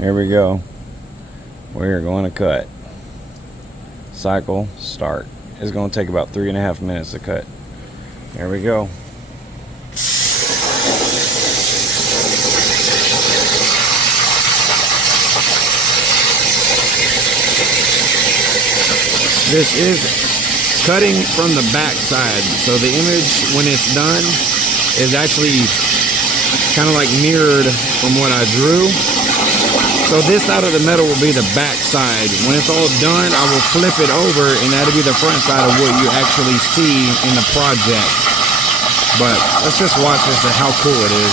Here we go. We're going to cut. Cycle, start. It's going to take about 3.5 minutes to cut. Here we go. This is cutting from the back side. So the image, when it's done, is actually kind of like mirrored from what I drew. So this side of the metal will be the back side. When it's all done, I will flip it over and that'll be the front side of what you actually see in the project. But let's just watch this and how cool it is.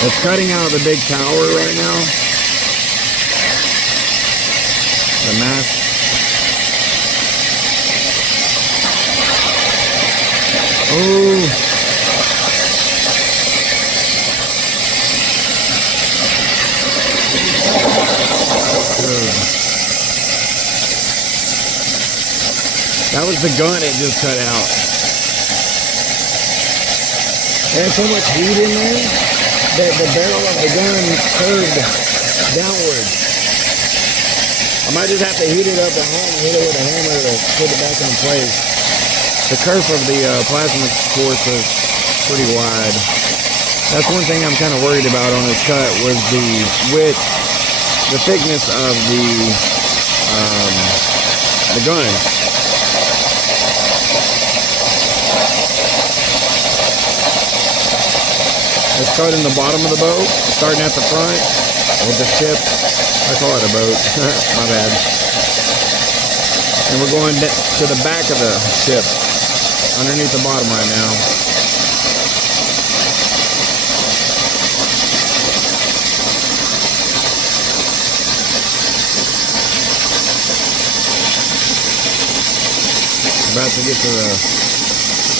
It's cutting out the big tower right now. The mast. Oh. That was the gun it just cut out. There's so much heat in there that the barrel of the gun curved downward. I might just have to heat it up at home, hit it with a hammer to put it back in place. The kerf of the plasma quartz is pretty wide. That's one thing I'm kind of worried about on this cut was the width, the thickness of the gun. Let's start in the bottom of the boat, starting at the front with the ship. I call it a boat, my bad. And we're going to the back of the ship, underneath the bottom right now. About to get to the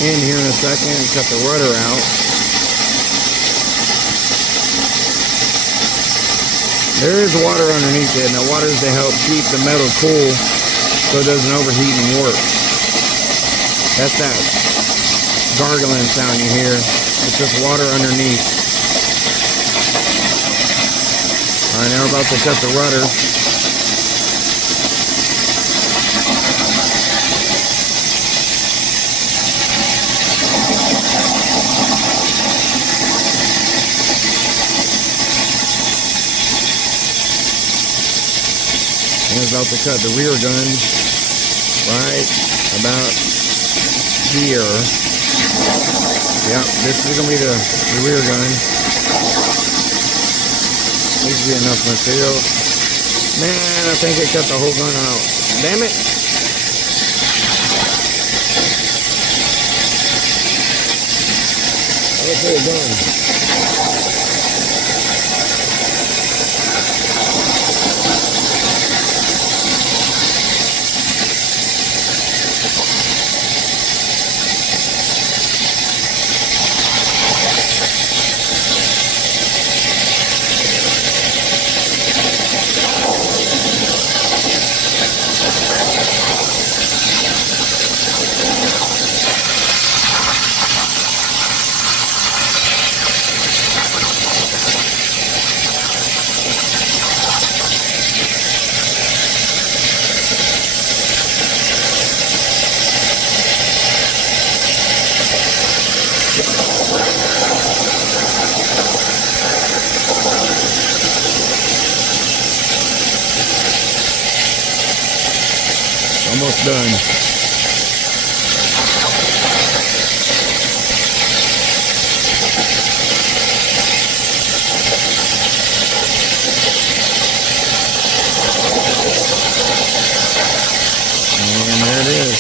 end here in a second and cut the rudder out. There is water underneath it, and the water is to help keep the metal cool so it doesn't overheat and warp. That's that gargling sound you hear. It's just water underneath. Alright, now we're about to cut the rudder. About to cut the rear gun right about here. Yeah, this is gonna be the rear gun. This be enough material. Man, I think it cut the whole gun out. Damn it! Okay, done. Almost done. And there it is.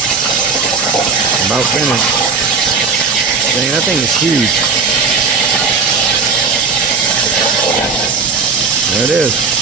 About finished. Dang, that thing is huge. There it is.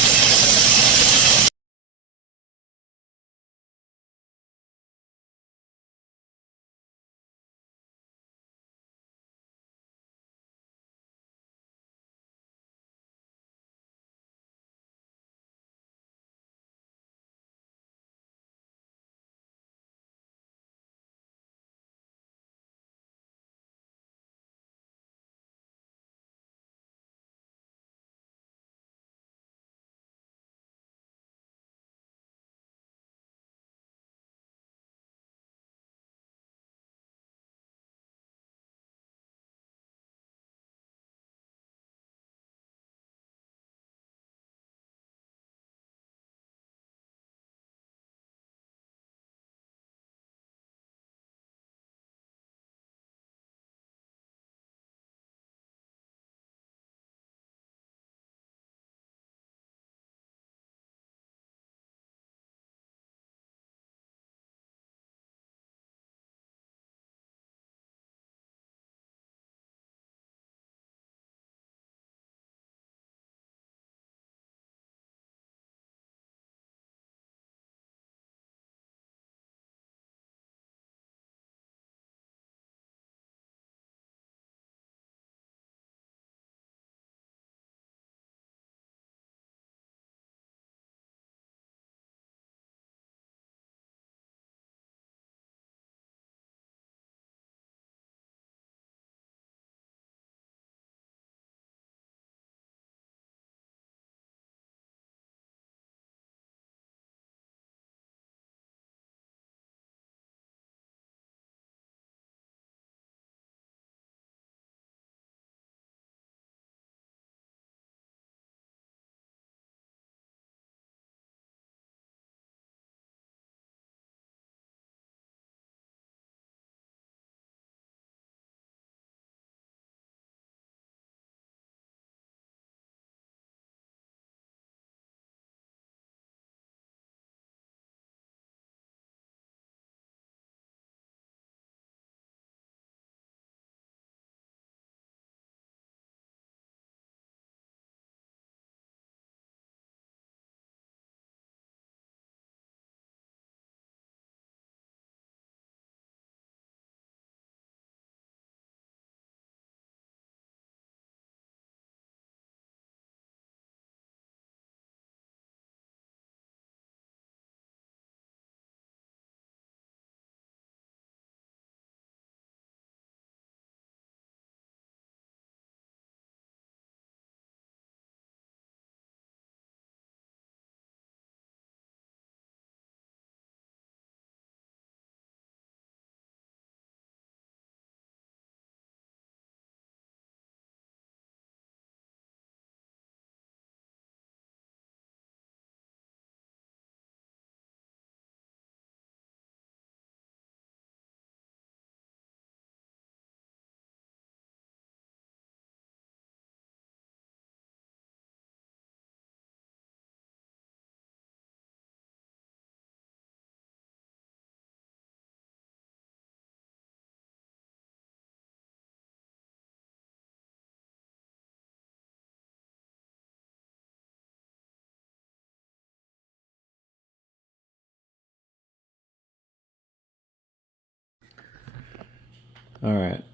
Alright,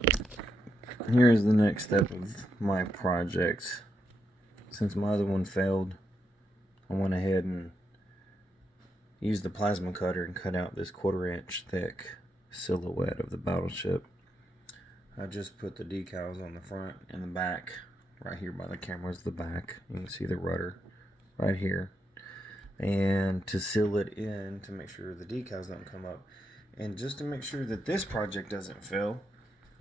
here's the next step of my project. Since my other one failed, I went ahead and used the plasma cutter and cut out this 1/4-inch thick silhouette of the Battleship. I just put the decals on the front and the back. Right here by the camera is the back. You can see the rudder right here. And to seal it in, to make sure the decals don't come up, and just to make sure that this project doesn't fail,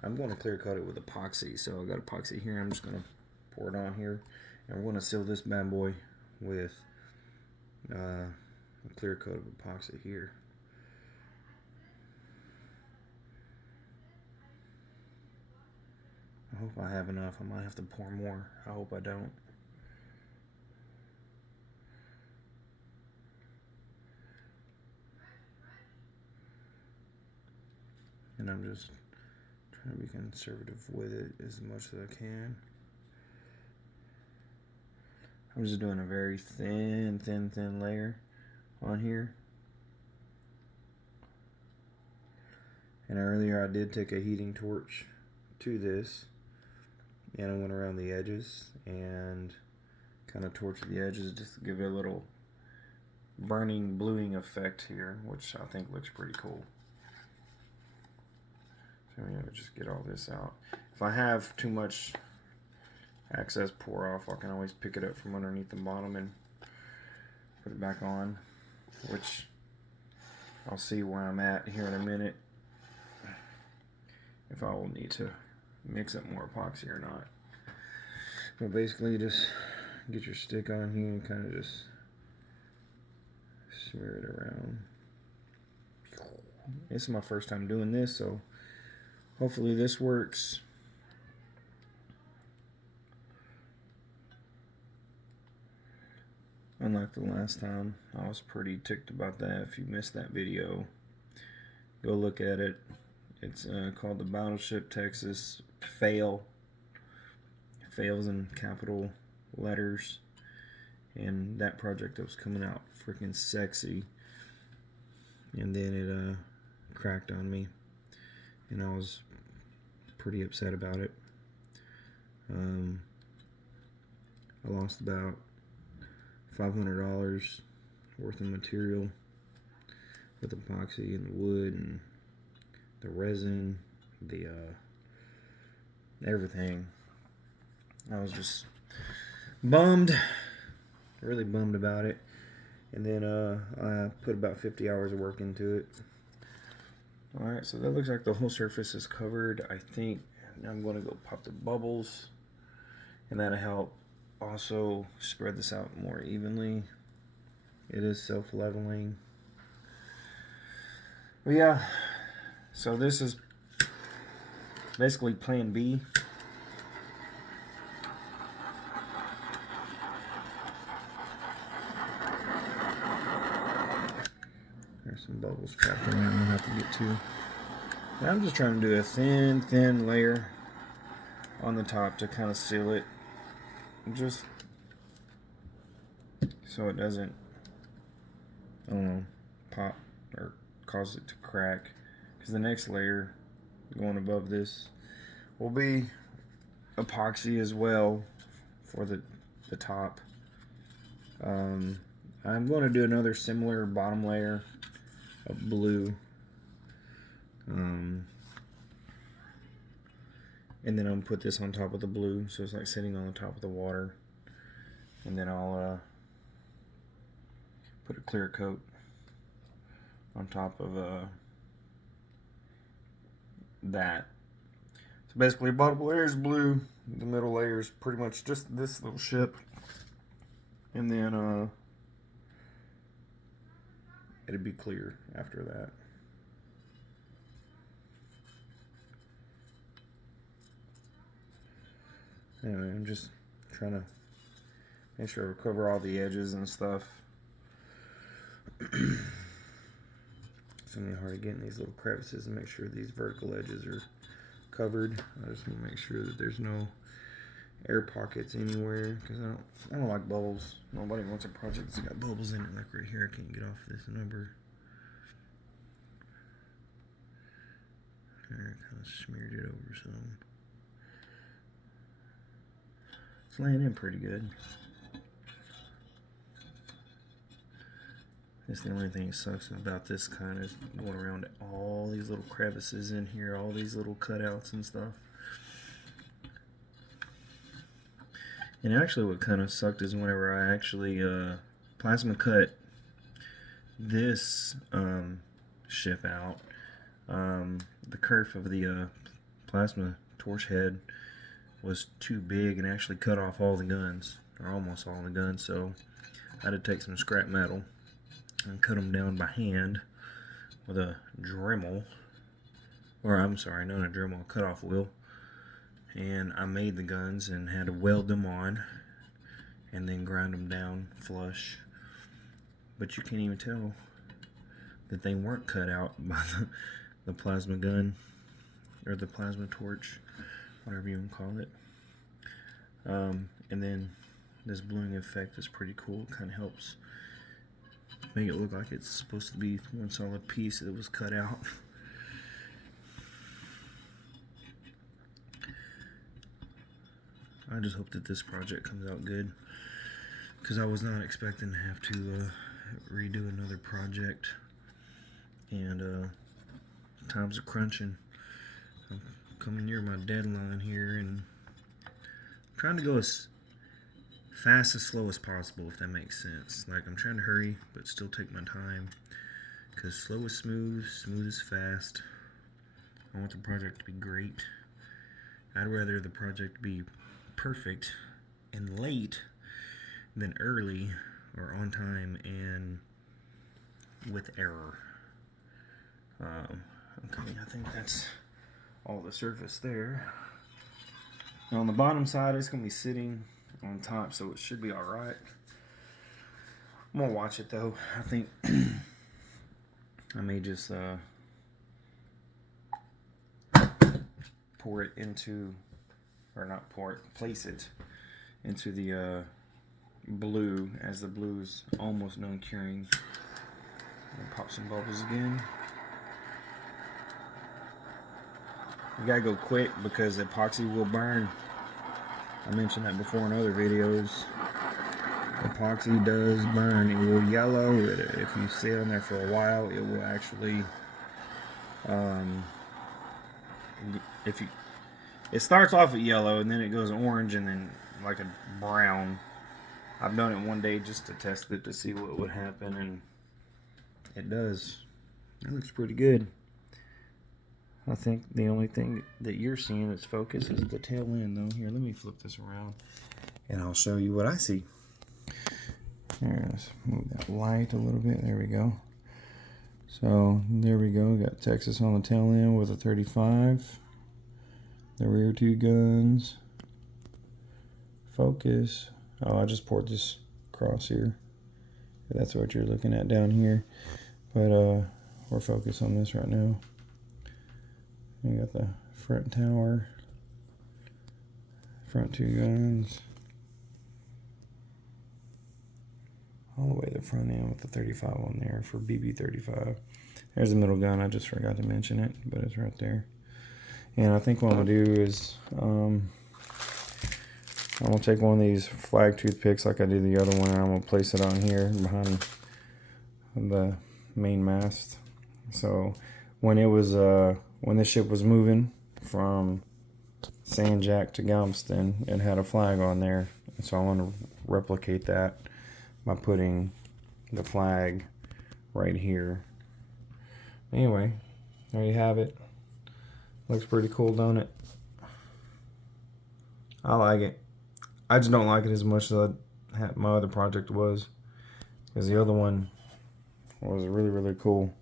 I'm going to clear coat it with epoxy. So I got epoxy here. I'm just going to pour it on here, and we're going to seal this bad boy with a clear coat of epoxy here. I hope I have enough. I might have to pour more. I hope I don't. And I'm just trying to be conservative with it as much as I can. I'm just doing a very thin layer on here. And earlier I did take a heating torch to this, and I went around the edges and kind of torched the edges just to give it a little burning, bluing effect here, which I think looks pretty cool. So I'm gonna just get all this out. If I have too much excess pour off, I can always pick it up from underneath the bottom and put it back on, which I'll see where I'm at here in a minute, if I will need to mix up more epoxy or not. But basically, just get your stick on here and kind of just smear it around. This is my first time doing this, so hopefully this works. Unlike the last time, I was pretty ticked about that. If you missed that video, go look at it. It's called the Battleship Texas Fail. Fails in capital letters. And that project was coming out freaking sexy. And then it cracked on me. And I was pretty upset about it. I lost about $500 worth of material with epoxy and the wood and the resin, the everything. I was just bummed, really bummed about it. And then I put about 50 hours of work into it. Alright, so that looks like the whole surface is covered. I think I'm going to go pop the bubbles, and that'll help also spread this out more evenly. It is self-leveling. But yeah, so this is basically plan B. There's some bubbles trapped in there I'm gonna have to get to. And I'm just trying to do a thin layer on the top to kind of seal it, just so it doesn't, I don't know, pop or cause it to crack. Because the next layer going above this will be epoxy as well for the top. I'm going to do another similar bottom layer of blue, and then I'm going to put this on top of the blue, so it's like sitting on the top of the water. And then I'll put a clear coat on top of that. So basically, bottom layer is blue, the middle layer is pretty much just this little ship, and then it'd be clear after that. Anyway, I'm just trying to make sure I cover all the edges and stuff. It's gonna be hard to get in these little crevices and make sure these vertical edges are covered. I just want to make sure that there's no air pockets anywhere, because I don't like bubbles. Nobody wants a project that's got bubbles in it. Like right here, I can't get off this number. There, I kind of smeared it over some. It's laying in pretty good. That's the only thing that sucks about this kind is going around all these little crevices in here, all these little cutouts and stuff. And actually what kind of sucked is whenever I actually plasma cut this ship out, the kerf of the plasma torch head was too big and actually cut off all the guns, or almost all the guns, so I had to take some scrap metal and cut them down by hand with a Dremel, or I'm sorry, not a Dremel, a cut-off wheel. And I made the guns and had to weld them on and then grind them down flush. But you can't even tell that they weren't cut out by the plasma gun, or the plasma torch, whatever you want to call it. And then this bluing effect is pretty cool. It kind of helps make it look like it's supposed to be one solid piece that was cut out. I just hope that this project comes out good, because I was not expecting to have to redo another project, and times are crunching. I'm coming near my deadline here, and I'm trying to go as fast as slow as possible, if that makes sense. Like, I'm trying to hurry but still take my time, because slow is smooth, smooth is fast. I want the project to be great. I'd rather the project be perfect and late than early or on time and with error. Okay, I think that's all the surface there. Now on the bottom side, it's going to be sitting on top, so it should be alright. I'm going to watch it though. I think I may just pour it into, or not pour it, place it into the blue, as the blue is almost done curing. Pop some bubbles again. You gotta go quick because epoxy will burn. I mentioned that before in other videos. Epoxy does burn. It will yellow. If you stay on there for a while, it will actually it starts off at yellow and then it goes orange and then like a brown. I've done it one day just to test it to see what would happen, and it does. It looks pretty good. I think the only thing that you're seeing that's focused is the tail end though. Here, let me flip this around and I'll show you what I see. Here, let's move that light a little bit. There we go. So there we go. Got Texas on the tail end with a 35. The rear two guns. Focus. Oh, I just poured this across here. That's what you're looking at down here. But we're focused on this right now. We got the front tower. Front two guns. All the way to the front end with the 35 on there for BB35. There's the middle gun. I just forgot to mention it, but it's right there. And I think what I'm going to do is I'm going to take one of these flag toothpicks like I did the other one, and I'm going to place it on here behind the main mast. So when it was when this ship was moving from San Jack to Galveston, it had a flag on there. So I want to replicate that by putting the flag right here. Anyway, there you have it. Looks pretty cool, don't it? I like it. I just don't like it as much as my other project was, because the other one was really, really cool.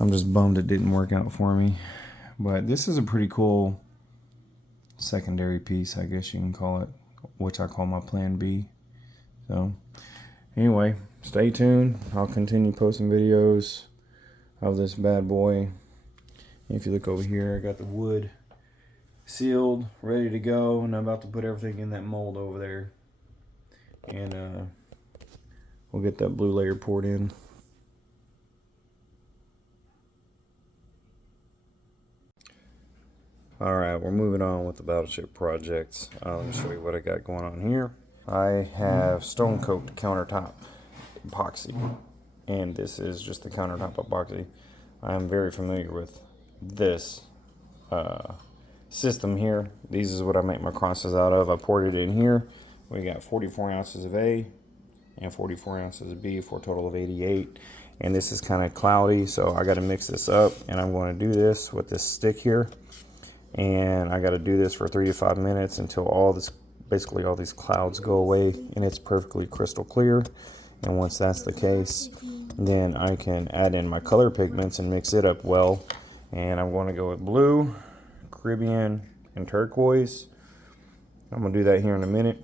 I'm just bummed it didn't work out for me. But this is a pretty cool secondary piece, I guess you can call it, which I call my plan B. So anyway, stay tuned. I'll continue posting videos of this bad boy. If you look over here, I got the wood sealed, ready to go, and I'm about to put everything in that mold over there. And we'll get that blue layer poured in. Alright, we're moving on with the Battleship projects. Let me show you what I got going on here. I have stone coat countertop epoxy, and this is just the countertop epoxy. I am very familiar with this system here. These is what I make my crosses out of. I poured it in here. We got 44 ounces of A and 44 ounces of B for a total of 88. And this is kind of cloudy, so I got to mix this up, and I'm going to do this with this stick here. And I got to do this for 3 to 5 minutes until basically all these clouds go away and it's perfectly crystal clear. And once that's the case, then I can add in my color pigments and mix it up well. And I'm going to go with blue, Caribbean, and turquoise. I'm going to do that here in a minute.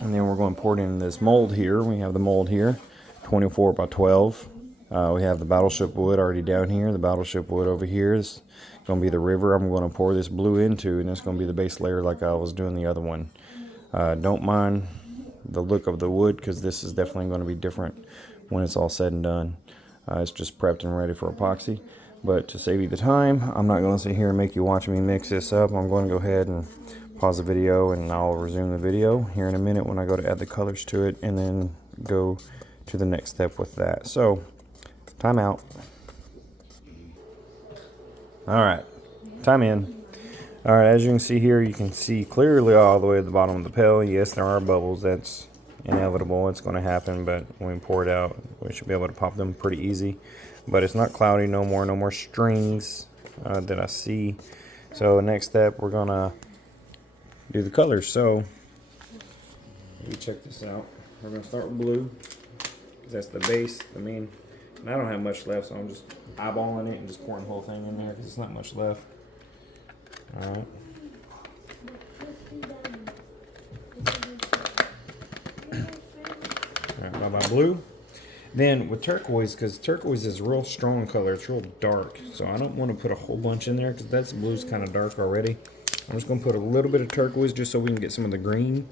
And then we're going to pour it in this mold here. We have the mold here, 24 by 12. We have the Battleship wood already down here. The Battleship wood over here is going to be the river I'm going to pour this blue into, and it's going to be the base layer like I was doing the other one. Don't mind the look of the wood, because this is definitely going to be different when it's all said and done. It's just prepped and ready for epoxy. But to save you the time, I'm not going to sit here and make you watch me mix this up. I'm going to go ahead and pause the video, and I'll resume the video here in a minute when I go to add the colors to it, and then go to the next step with that. So, time out. Alright, time in. Alright, as you can see here, you can see clearly all the way to the bottom of the pail. Yes, there are bubbles. That's inevitable. It's going to happen, but when we pour it out, we should be able to pop them pretty easy. But it's not cloudy no more strings that I see. So next step, we're going to do the colors. So, let me check this out. We're going to start with blue, because that's the base, the main. And I don't have much left, so I'm just eyeballing it and just pouring the whole thing in there, because it's not much left. Alright. Alright, bye-bye blue. Then with turquoise, because turquoise is a real strong color, it's real dark, so I don't want to put a whole bunch in there, because that's blue's kind of dark already. I'm just going to put a little bit of turquoise just so we can get some of the green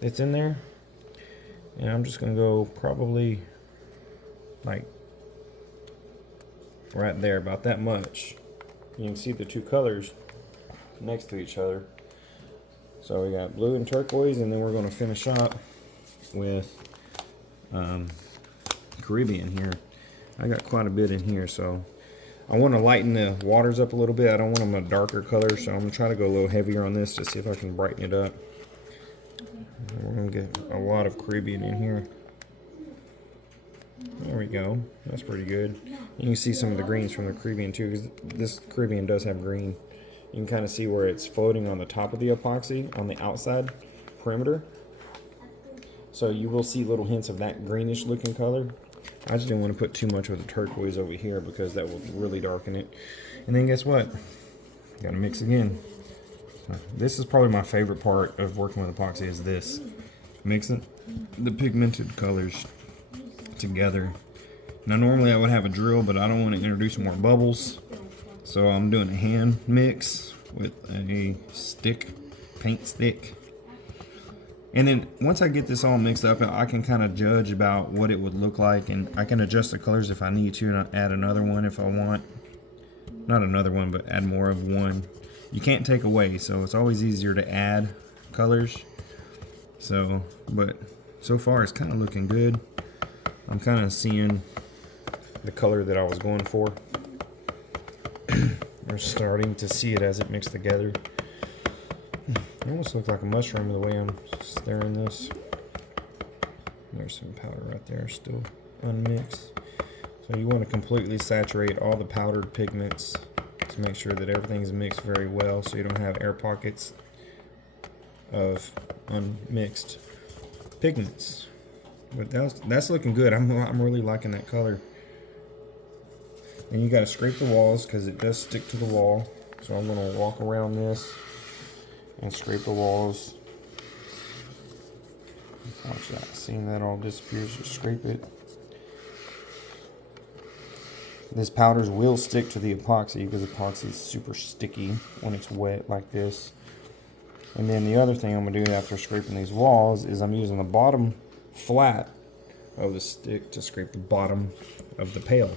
that's in there. And I'm just going to go probably like right there, about that much. You can see the two colors next to each other. So we got blue and turquoise, and then we're going to finish up with Caribbean here. I got quite a bit in here, so I want to lighten the waters up a little bit. I don't want them a darker color, so I'm going to try to go a little heavier on this to see if I can brighten it up. We're going to get a lot of Caribbean in here. There we go. That's pretty good. You can see some of the greens from the Caribbean too, because this Caribbean does have green. You can kind of see where it's floating on the top of the epoxy on the outside perimeter. So you will see little hints of that greenish looking color. I just didn't want to put too much of the turquoise over here, because that will really darken it. And then guess what? Gotta mix again. This is probably my favorite part of working with epoxy, is this. Mixing the pigmented colors together. Now normally I would have a drill, but I don't want to introduce more bubbles. So I'm doing a hand mix with a stick, paint stick. And then once I get this all mixed up, I can kind of judge about what it would look like, and I can adjust the colors if I need to, and add another one if I want. Not another one, but add more of one. You can't take away, so it's always easier to add colors. So, but so far it's kind of looking good. I'm kind of seeing the color that I was going for. We're starting to see it as it mixed together. It almost looks like a mushroom the way I'm stirring this. There's some powder right there still unmixed. So you want to completely saturate all the powdered pigments to make sure that everything's mixed very well, so you don't have air pockets of unmixed pigments. But that's looking good. I'm really liking that color. And you got to scrape the walls, because it does stick to the wall. So I'm going to walk around this and scrape the walls. Watch that. Seeing that all disappears, just scrape it. This powders will stick to the epoxy, because epoxy is super sticky when it's wet like this. And then the other thing I'm going to do after scraping these walls is I'm using the bottom flat of the stick to scrape the bottom of the pail.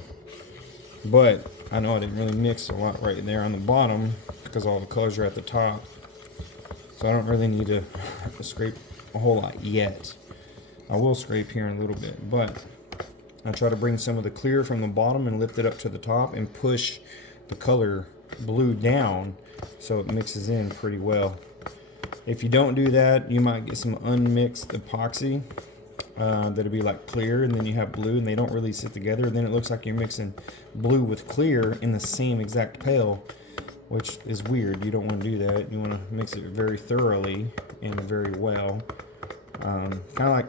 But I know I didn't really mix a lot right there on the bottom, because all the colors are at the top. So I don't really need to scrape a whole lot yet. I will scrape here in a little bit, but I try to bring some of the clear from the bottom and lift it up to the top and push the color blue down so it mixes in pretty well. If you don't do that, you might get some unmixed epoxy that'll be like clear, and then you have blue, and they don't really sit together. And then it looks like you're mixing blue with clear in the same exact pail, which is weird. You don't want to do that. You want to mix it very thoroughly and very well. Kind of like,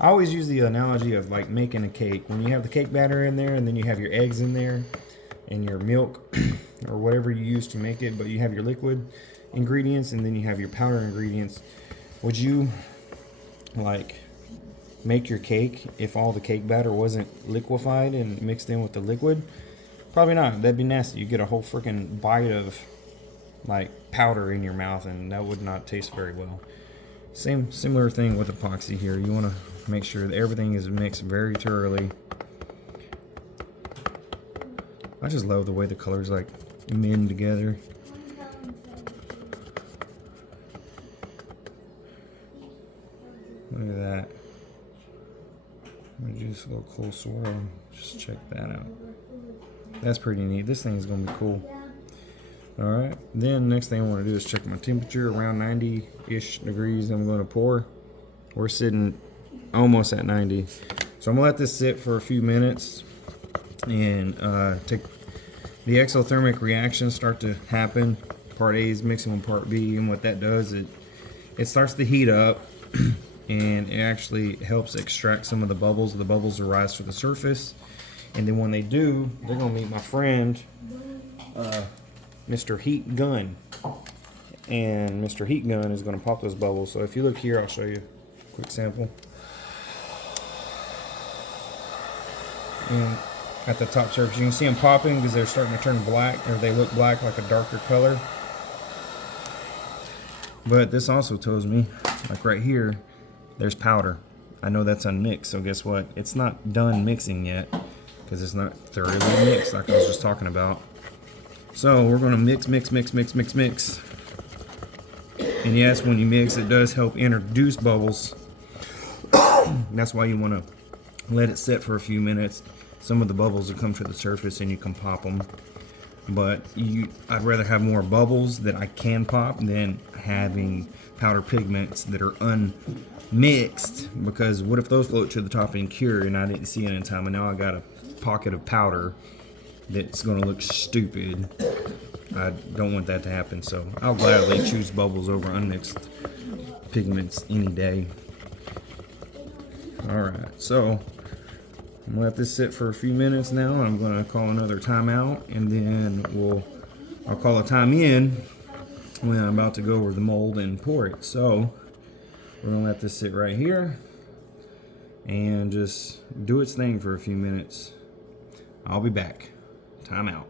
I always use the analogy of like making a cake. When you have the cake batter in there, and then you have your eggs in there and your milk or whatever you use to make it, but you have your liquid ingredients and then you have your powder ingredients. Would you like make your cake if all the cake batter wasn't liquefied and mixed in with the liquid? Probably not. That'd be nasty. You get a whole freaking bite of like powder in your mouth, and that would not taste very well. Similar thing with epoxy here. You want to make sure that everything is mixed very thoroughly. I just love the way the colors like mend together. Look at that. Let me do this little cool swirl. Just check that out. That's pretty neat. This thing is going to be cool. Alright, then next thing I want to do is check my temperature around 90-ish degrees. I'm going to pour. We're sitting almost at 90. So I'm going to let this sit for a few minutes and take the exothermic reactions start to happen. Part A is mixing with part B, and what that does is it starts to heat up and it actually helps extract some of the bubbles. The bubbles will rise to the surface, and then when they do, they're going to meet my friend Mr. Heat Gun, and Mr. Heat Gun is going to pop those bubbles. So if you look here, I'll show you a quick sample. And at the top surface, you can see them popping because they're starting to turn black, or they look black like a darker color. But this also tells me, like right here, there's powder. I know that's unmixed, so guess what? It's not done mixing yet because it's not thoroughly mixed like I was just talking about. So we're gonna mix. And yes, when you mix, it does help introduce bubbles. That's why you wanna let it sit for a few minutes. Some of the bubbles will come to the surface and you can pop them. But I'd rather have more bubbles that I can pop than having powder pigments that are unmixed, because what if those float to the top and cure and I didn't see it in time, and now I got a pocket of powder that's going to look stupid. I don't want that to happen, so I'll gladly choose bubbles over unmixed pigments any day. Alright, so I'm going to let this sit for a few minutes now, and I'm going to call another timeout, and then I'll call a time in when I'm about to go over the mold and pour it. So we're going to let this sit right here and just do its thing for a few minutes. I'll be back. Time out.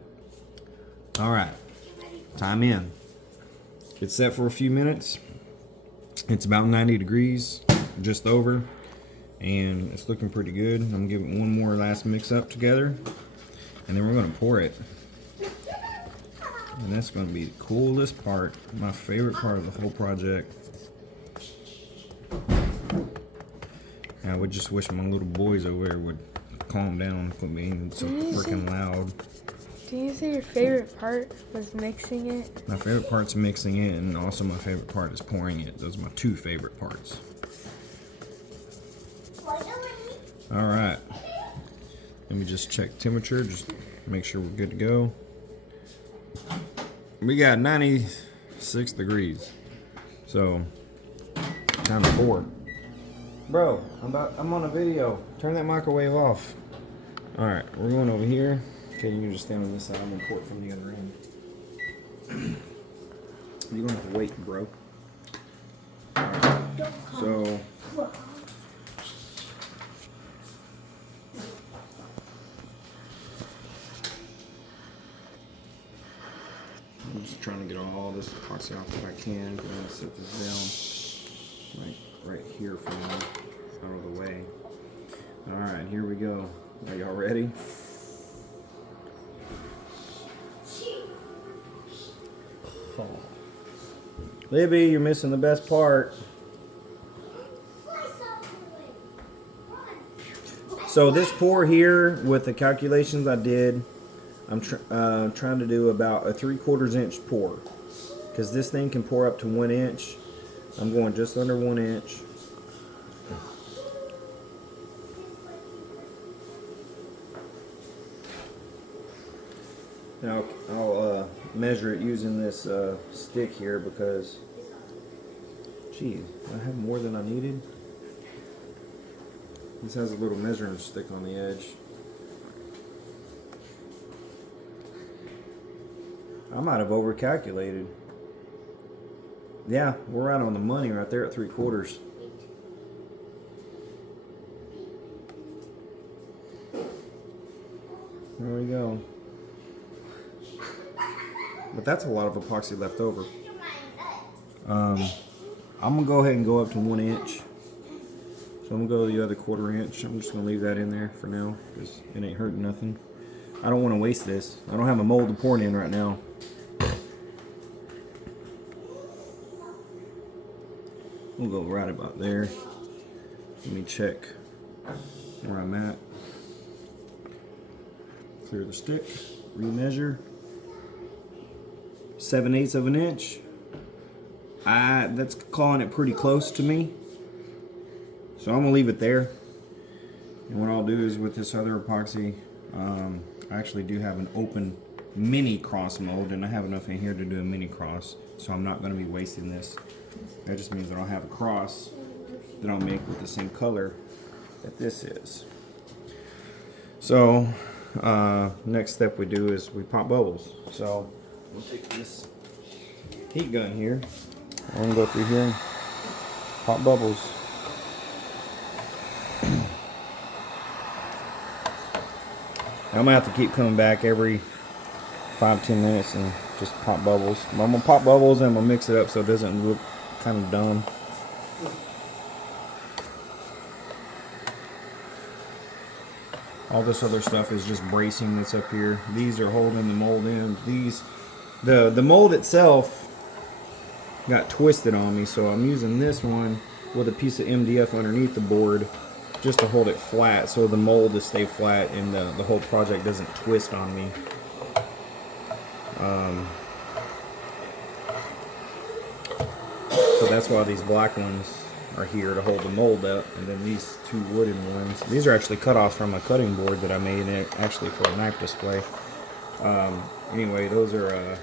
Alright, time in. It's set for a few minutes. It's about 90 degrees, just over, and it's looking pretty good. I'm gonna give it one more last mix up together, and then we're gonna pour it. And that's gonna be the coolest part, my favorite part of the whole project. I would just wish my little boys over there would calm down and quit being so freaking loud. Do you say your favorite part was mixing it? My favorite part's mixing it, and also my favorite part is pouring it. Those are my two favorite parts. Alright. Let me just check temperature, just make sure we're good to go. We got 96 degrees. So, time to pour. Bro, I'm on a video. Turn that microwave off. Alright, we're going over here. Okay, you can just stand on this side. I'm gonna pour it from the other end. You're gonna have to wait, bro. Alright, so I'm just trying to get all this epoxy off if I can. I'm gonna set this down right here for now, out of the way. Alright, here we go. Are y'all ready? Oh. Libby, you're missing the best part. So this pour here, with the calculations I did, I'm trying to do about a 3/4 inch pour, because this thing can pour up to 1 inch. I'm going just under 1 inch. Now I'll measure it using this stick here, because, geez, I have more than I needed. This has a little measuring stick on the edge. I might have overcalculated. Yeah, we're right on the money right there at 3/4. There we go. But that's a lot of epoxy left over. I'm gonna go ahead and go up to 1 inch. So I'm gonna go the other 1/4 inch. I'm just gonna leave that in there for now because it ain't hurting nothing. I don't want to waste this. I don't have a mold to pour it in right now. We'll go right about there. Let me check where I'm at. Clear the stick, remeasure. 7/8 of an inch. That's calling it pretty close to me. So I'm gonna leave it there. And what I'll do is with this other epoxy, I actually do have an open mini cross mold, and I have enough in here to do a mini cross. So I'm not gonna be wasting this. That just means that I'll have a cross that I'll make with the same color that this is. So next step we do is we pop bubbles. So we'll take this heat gun here. I'm gonna go through here and pop bubbles. I'm gonna have to keep coming back every 5-10 minutes and just pop bubbles. I'm gonna pop bubbles and I'm gonna mix it up so it doesn't look kind of dumb. All this other stuff is just bracing that's up here. These are holding the mold in. The mold itself got twisted on me, so I'm using this one with a piece of MDF underneath the board just to hold it flat so the mold will stay flat and the whole project doesn't twist on me. So that's why these black ones are here to hold the mold up, and then these 2 wooden ones. These are actually cut-offs from a cutting board that I made actually for a knife display. Anyway, those are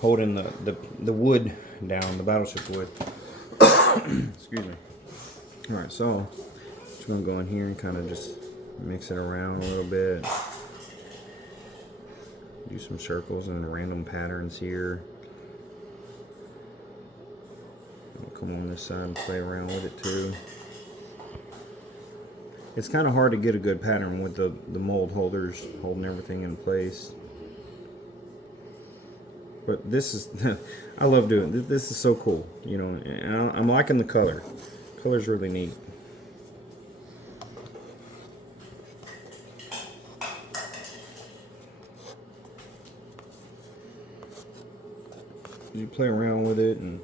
holding the wood down, the Battleship wood. Excuse me. Alright, so just gonna go in here and kind of just mix it around a little bit. Do some circles and random patterns here. Come on this side and play around with it too. It's kind of hard to get a good pattern with the mold holders holding everything in place. But this is, I love doing this. This is so cool, you know. And I'm liking the color. Color's really neat. You play around with it, and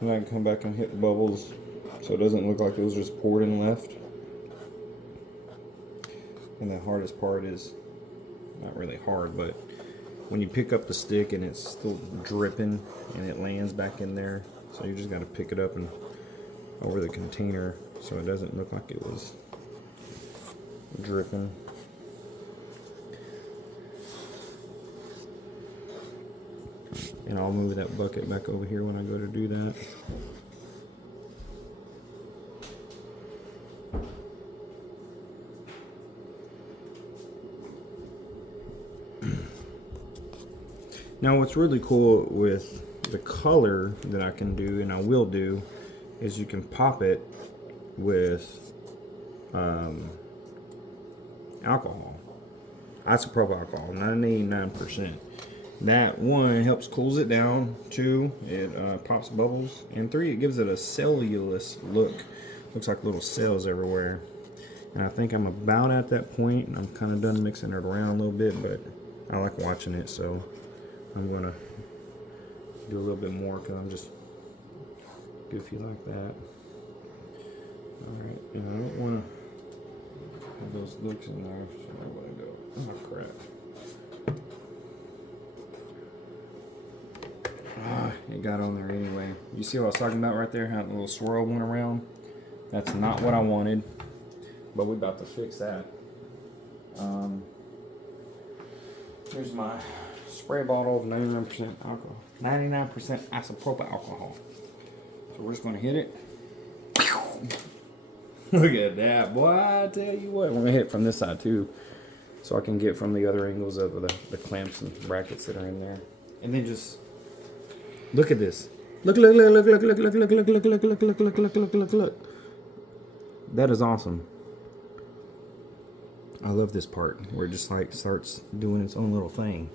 then I can come back and hit the bubbles so it doesn't look like it was just poured and left. And the hardest part is, not really hard, but when you pick up the stick and it's still dripping and it lands back in there. So you just got to pick it up and over the container so it doesn't look like it was dripping. And I'll move that bucket back over here when I go to do that. Now what's really cool with the color that I can do, and I will do, is you can pop it with alcohol. Isopropyl alcohol, 99%. That, 1, helps cools it down. 2, it pops bubbles. And 3, it gives it a cellulose look. Looks like little cells everywhere. And I think I'm about at that point, and I'm kind of done mixing it around a little bit, but I like watching it, so I'm gonna do a little bit more because I'm just goofy like that. Alright, and I don't want to have those looks in there, so I'm gonna go, oh crap. It got on there anyway. You see what I was talking about right there? How the little swirl went around? That's not what I wanted, but we're about to fix that. Here's my spray bottle of 99% alcohol. 99% isopropyl alcohol. So we're just going to hit it. Look at that, boy. I tell you what. I'm going to hit from this side too, so I can get from the other angles of the clamps and brackets that are in there. And then just look at this. Look. That is awesome. I love this part where it just like starts doing its own little thing.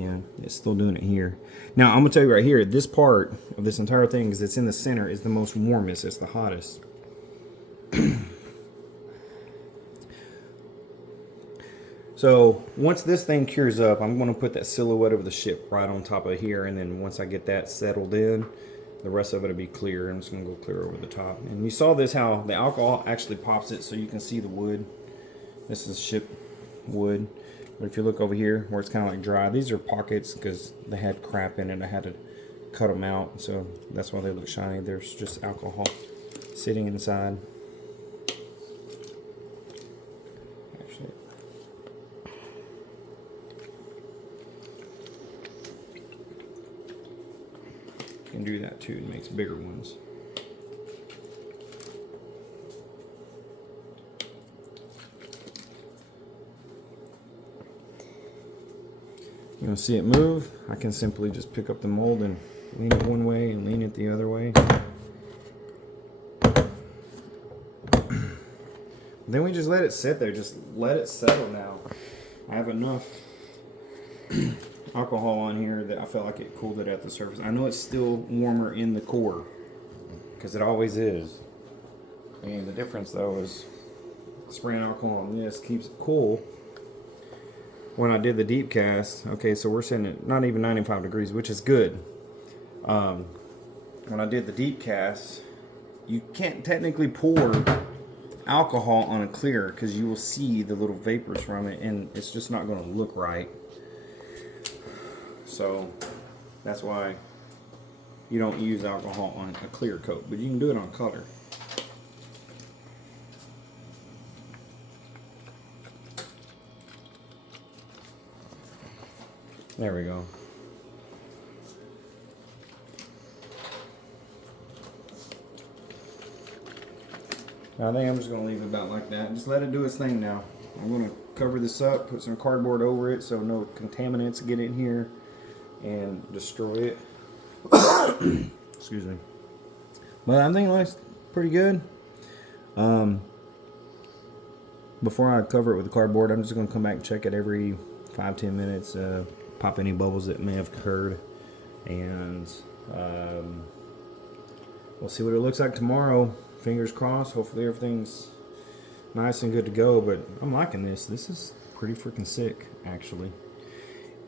Yeah, it's still doing it here. Now, I'm going to tell you right here, this part of this entire thing, because it's in the center, is the most warmest. It's the hottest. So, once this thing cures up, I'm going to put that silhouette of the ship right on top of here. And then once I get that settled in, the rest of it will be clear. I'm just going to go clear over the top. And you saw this, how the alcohol actually pops it so you can see the wood. This is ship wood. But if you look over here where it's kind of like dry, these are pockets because they had crap in it. I had to cut them out, so that's why they look shiny. There's just alcohol sitting inside. Actually, you can do that too. It makes bigger ones. You want to see it move? I can simply just pick up the mold and lean it one way and lean it the other way. Then we just let it sit there. Just let it settle now. I have enough alcohol on here that I felt like it cooled it at the surface. I know it's still warmer in the core, because it always is. And the difference though is spraying alcohol on this keeps it cool. When I did the deep cast, okay, so we're sitting at not even 95 degrees, which is good. When I did the deep cast, you can't technically pour alcohol on a clear because you will see the little vapors from it, and it's just not going to look right. So that's why you don't use alcohol on a clear coat, but you can do it on color. There we go. I think I'm just going to leave it about like that. Just let it do its thing now. I'm going to cover this up, put some cardboard over it so no contaminants get in here and destroy it. Excuse me. But I think it looks pretty good. Before I cover it with the cardboard, I'm just going to come back and check it every 5-10 minutes. Pop any bubbles that may have occurred, and we'll see what it looks like tomorrow. Fingers crossed. Hopefully everything's nice and good to go. But I'm liking this. This is pretty freaking sick, actually.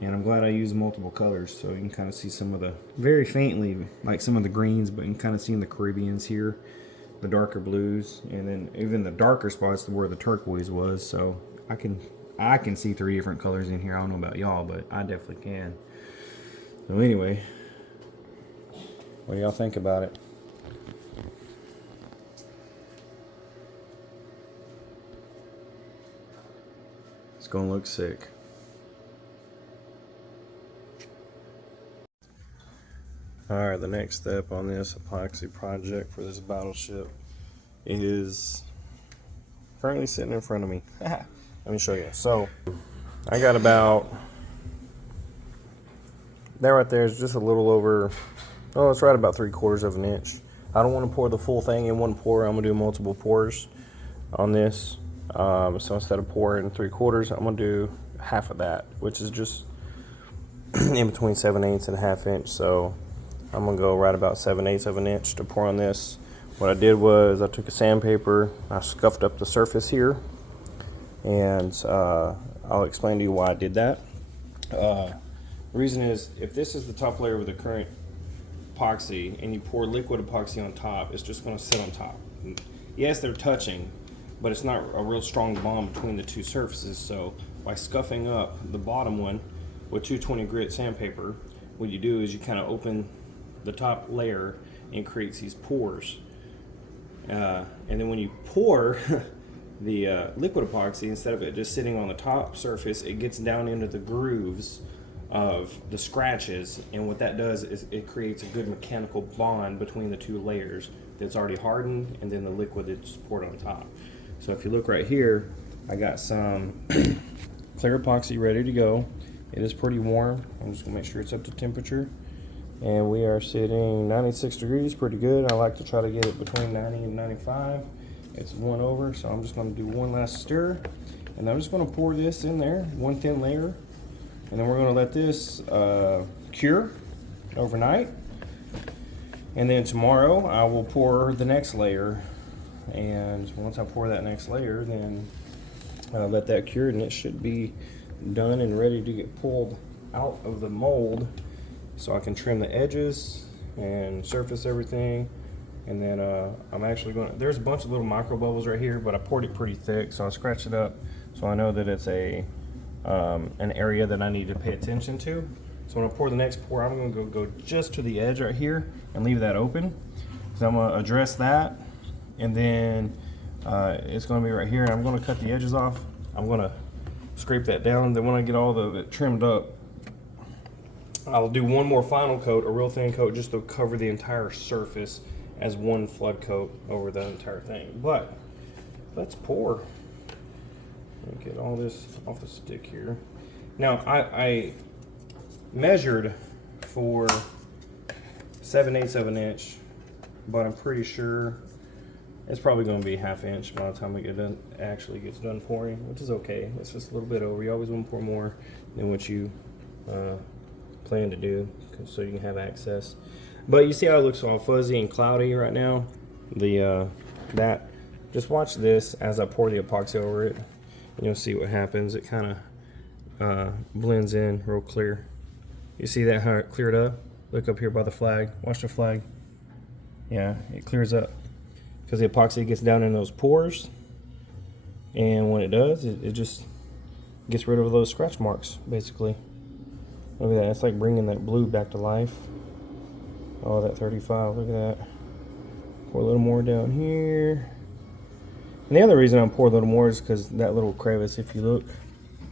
And I'm glad I used multiple colors, so you can kind of see some of the, very faintly, like some of the greens, but you can kind of see in the Caribbeans here, the darker blues, and then even the darker spots where the turquoise was. So I can see 3 different colors in here. I don't know about y'all, but I definitely can. So anyway, what do y'all think about it? It's gonna look sick. Alright, the next step on this epoxy project for this battleship is currently sitting in front of me. Let me show you. So I got about, that right there is just a little over, oh, it's right about 3/4 of an inch. I don't want to pour the full thing in one pour. I'm gonna do multiple pours on this. So instead of pouring 3/4, I'm gonna do half of that, which is just in between 7/8 and a ½ inch. So I'm gonna go right about 7/8 of an inch to pour on this. What I did was I took a sandpaper, I scuffed up the surface here, and I'll explain to you why I did that. The reason is, if this is the top layer of the current epoxy and you pour liquid epoxy on top, it's just going to sit on top. Yes, they're touching, but it's not a real strong bond between the two surfaces. So by scuffing up the bottom one with 220 grit sandpaper, what you do is you kind of open the top layer and it creates these pores. And then when you pour the liquid epoxy, instead of it just sitting on the top surface, it gets down into the grooves of the scratches, and what that does is it creates a good mechanical bond between the two layers that's already hardened and then the liquid that's poured on top. So if you look right here, I got some clear epoxy ready to go. It is pretty warm. I'm just gonna make sure it's up to temperature, and we are sitting 96 degrees, pretty good. I like to try to get it between 90 and 95. It's 1 over, so I'm just going to do one last stir, and I'm just going to pour this in there, one thin layer, And then we're going to let this cure overnight. And then tomorrow I will pour the next layer. And once I pour that next layer, then I'll let that cure, and it should be done and ready to get pulled out of the mold, so I can trim the edges and surface everything. And then I'm actually going to, there's a bunch of little micro bubbles right here, but I poured it pretty thick, so I scratched it up so I know that it's a an area that I need to pay attention to. So when I pour the next pour, I'm going to go just to the edge right here and leave that open. So I'm going to address that, and then it's going to be right here, and I'm going to cut the edges off. I'm going to scrape that down. Then when I get all of it trimmed up, I'll do one more final coat, a real thin coat, just to cover the entire surface as one flood coat over the entire thing. But let's pour. Let me get all this off the stick here. Now I measured for 7/8 of an inch, but I'm pretty sure it's probably going to be 1/2 inch by the time we get done, actually gets done pouring, which is okay. It's just a little bit over. You always want to pour more than what you plan to do, so you can have access. But you see how it looks all fuzzy and cloudy right now? Just watch this as I pour the epoxy over it, and you'll see what happens. It kind of blends in real clear. You see that, how it cleared up? Look up here by the flag. Watch the flag. Yeah, it clears up because the epoxy gets down in those pores, and when it does, it just gets rid of those scratch marks, basically. Look at that. It's like bringing that blue back to life. Oh, that 35. Look at that. Pour a little more down here. And the other reason I'm pouring a little more is because that little crevice, if you look,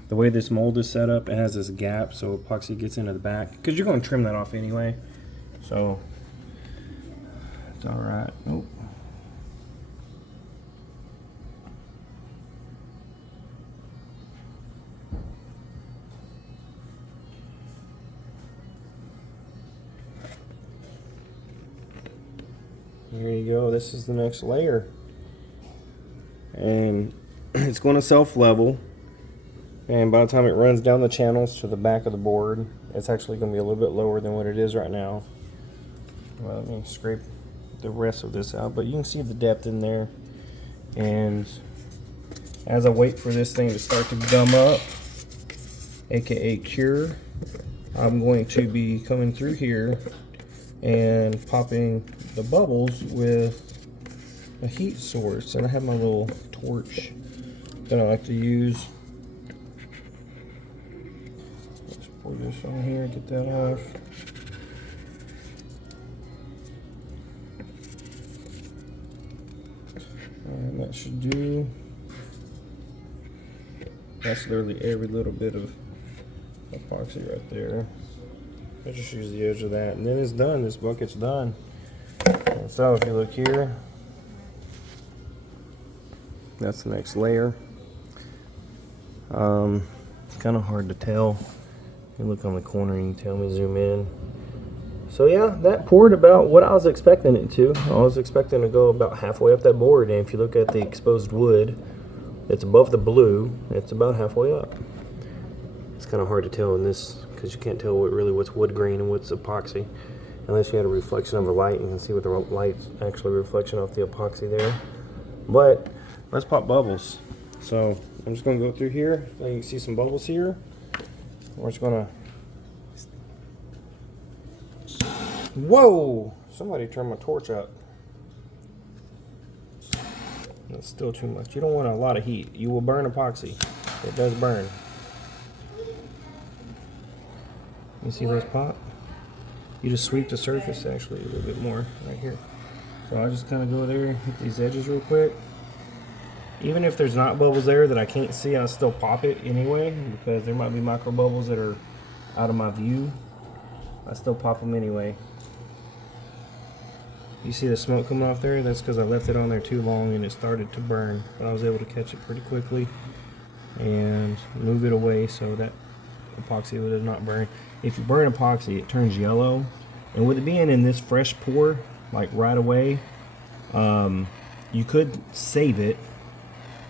the way this mold is set up, it has this gap so epoxy gets into the back. Because you're going to trim that off anyway. So, it's alright. Oh. Here you go. This is the next layer, and it's going to self-level, and by the time it runs down the channels to the back of the board, it's actually going to be a little bit lower than what it is right now. Well, let me scrape the rest of this out, but you can see the depth in there. And as I wait for this thing to start to gum up, aka cure, I'm going to be coming through here and popping the bubbles with a heat source. And I have my little torch that I like to use. Let's pour this on here, get that off. And that should do. That's literally every little bit of epoxy right there. I just use the edge of that, and then it's done. This bucket's done. And so if you look here, that's the next layer. It's kind of hard to tell. You look on the corner, you can tell me, zoom in. So yeah, that poured about what I was expecting it to. I was expecting to go about halfway up that board, and if you look at the exposed wood, it's above the blue. It's about halfway up. It's kind of hard to tell in this because you can't tell what's wood grain and what's epoxy, unless you had a reflection of the light. You can see what the light's actually reflection off the epoxy there. But let's pop bubbles. So I'm just going to go through here. So you can see some bubbles here. We're just going to... Whoa! Somebody turned my torch up. That's still too much. You don't want a lot of heat. You will burn epoxy. It does burn. You see those pop? You just sweep the surface actually a little bit more right here. So I just kind of go there, hit these edges real quick. Even if there's not bubbles there that I can't see, I'll still pop it anyway, because there might be micro bubbles that are out of my view. I still pop them anyway. You see the smoke coming off there? That's because I left it on there too long and it started to burn. But I was able to catch it pretty quickly and move it away so that epoxy would not burn. If you burn epoxy, it turns yellow, and with it being in this fresh pour, like right away, you could save it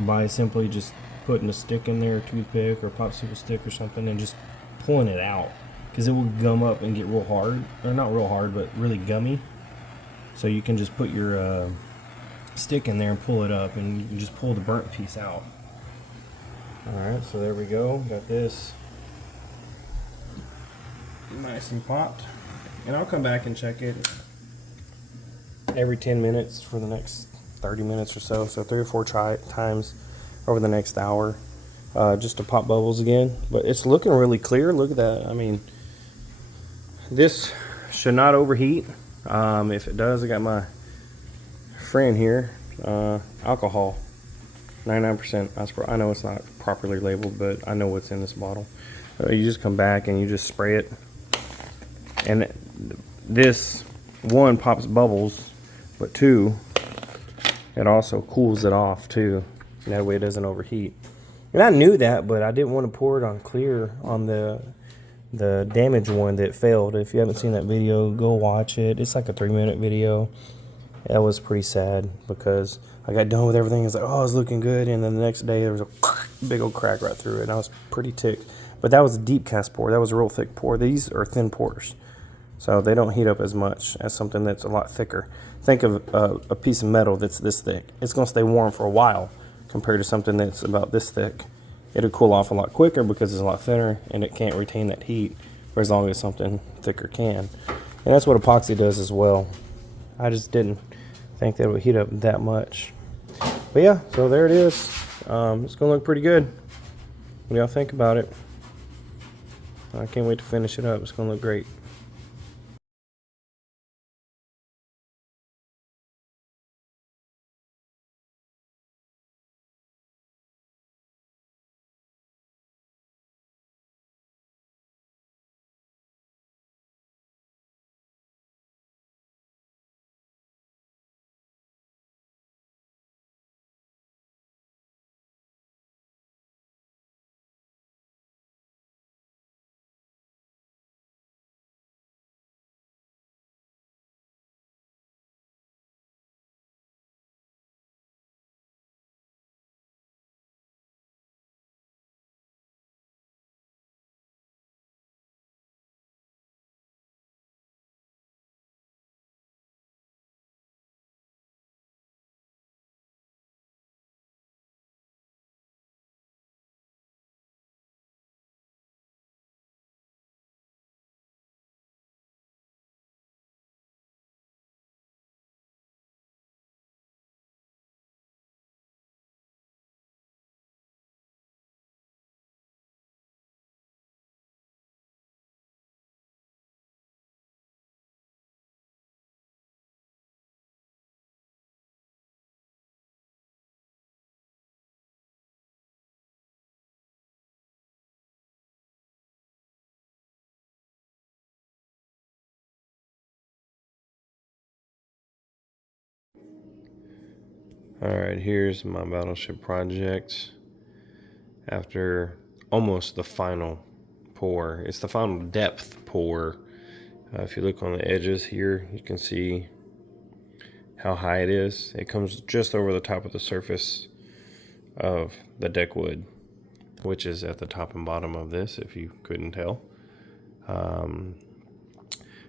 by simply just putting a stick in there, a toothpick or a popsicle stick or something, and just pulling it out, because it will gum up and get real hard, or not real hard, but really gummy. So you can just put your stick in there and pull it up, and you can just pull the burnt piece out. Alright, so there we go. Got this nice and popped. And I'll come back and check it every 10 minutes for the next 30 minutes or so. So 3 or 4 times over the next hour, just to pop bubbles again. But it's looking really clear. Look at that. I mean, this should not overheat. If it does, I got my friend here, alcohol, 99%. I know it's not properly labeled, but I know what's in this bottle. You just come back and you just spray it, and this, 1, pops bubbles, but 2, it also cools it off too, and that way it doesn't overheat. And I knew that, but I didn't want to pour it on clear on the damaged one that failed. If you haven't seen that video, go watch it. It's like a 3-minute video. That was pretty sad because I got done with everything. It's like, oh, it's looking good, and then the next day there was a big old crack right through it, and I was pretty ticked. But that was a deep cast pour. That was a real thick pour. These are thin pours, so they don't heat up as much as something that's a lot thicker. Think of a piece of metal that's this thick. It's going to stay warm for a while compared to something that's about this thick. It'll cool off a lot quicker because it's a lot thinner, and it can't retain that heat for as long as something thicker can. And that's what epoxy does as well. I just didn't think that it would heat up that much. But yeah, so there it is. It's going to look pretty good. What do y'all think about it? I can't wait to finish it up. It's going to look great. Alright, here's my Battleship project after almost the final pour. It's the final depth pour. If you look on the edges here, you can see how high it is. It comes just over the top of the surface of the deck wood, which is at the top and bottom of this, if you couldn't tell.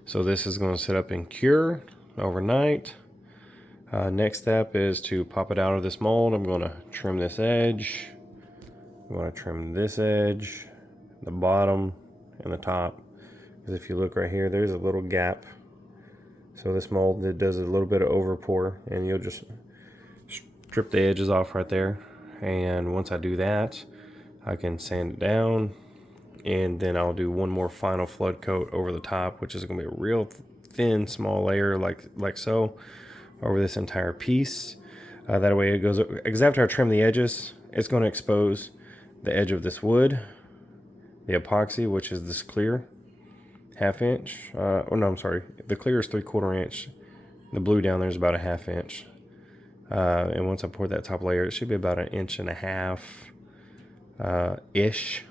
So this is going to sit up and cure overnight. Next step is to pop it out of this mold. I'm going to trim this edge. I'm going to trim this edge, the bottom, and the top. Because if you look right here, there's a little gap. So this mold, it does a little bit of over pour, and you'll just strip the edges off right there. And once I do that, I can sand it down, and then I'll do one more final flood coat over the top, which is going to be a real thin, small layer like so, over this entire piece. That way it goes, because after I trim the edges, it's going to expose the edge of this wood, the epoxy, which is this clear, 1/2 inch. Oh no, I'm sorry. The clear is 3/4 inch. The blue down there is about a 1/2 inch. And once I pour that top layer, it should be about 1.5 inches ish,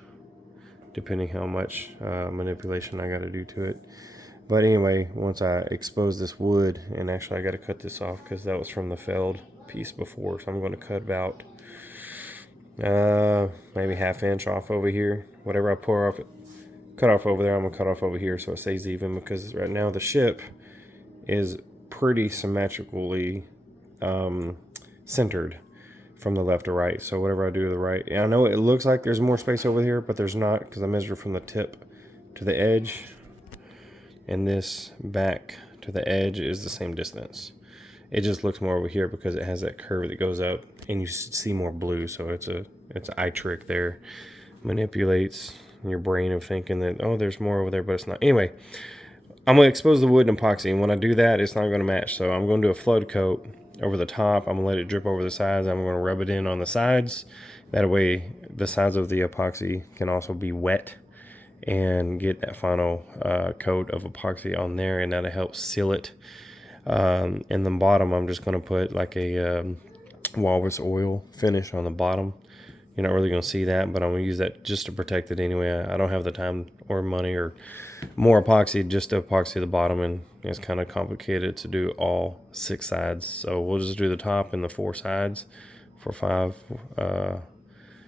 depending how much manipulation I got to do to it. But anyway, once I expose this wood, and actually I got to cut this off because that was from the failed piece before, so I'm going to cut about maybe 1/2 inch off over here. Whatever I pour off, cut off over there, I'm going to cut off over here so it stays even, because right now the ship is pretty symmetrically centered from the left to right. So whatever I do to the right, and I know it looks like there's more space over here, but there's not, because I measured from the tip to the edge, and this back to the edge is the same distance. It just looks more over here because it has that curve that goes up, and you see more blue. So it's an eye trick there. Manipulates your brain of thinking that, oh, there's more over there, but it's not. Anyway, I'm going to expose the wood and epoxy, and when I do that, it's not going to match. So I'm going to do a flood coat over the top. I'm going to let it drip over the sides. I'm going to rub it in on the sides. That way the sides of the epoxy can also be wet and get that final coat of epoxy on there, and that'll help seal it. In the bottom, I'm just going to put like a walrus oil finish on the bottom. You're not really going to see that, but I'm going to use that just to protect it anyway. I don't have the time or money or more epoxy just to epoxy the bottom, and it's kind of complicated to do all 6 sides. So we'll just do the top and the 4 sides for 5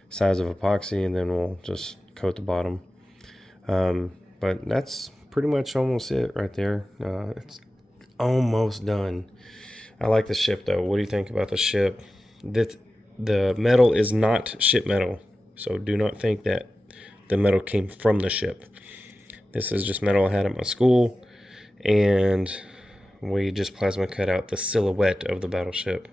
sides of epoxy, and then we'll just coat the bottom. But that's pretty much almost it right there. It's almost done. I like the ship though. What do you think about the ship? The metal is not ship metal, so do not think that the metal came from the ship. This is just metal I had at my school, and we just plasma cut out the silhouette of the battleship.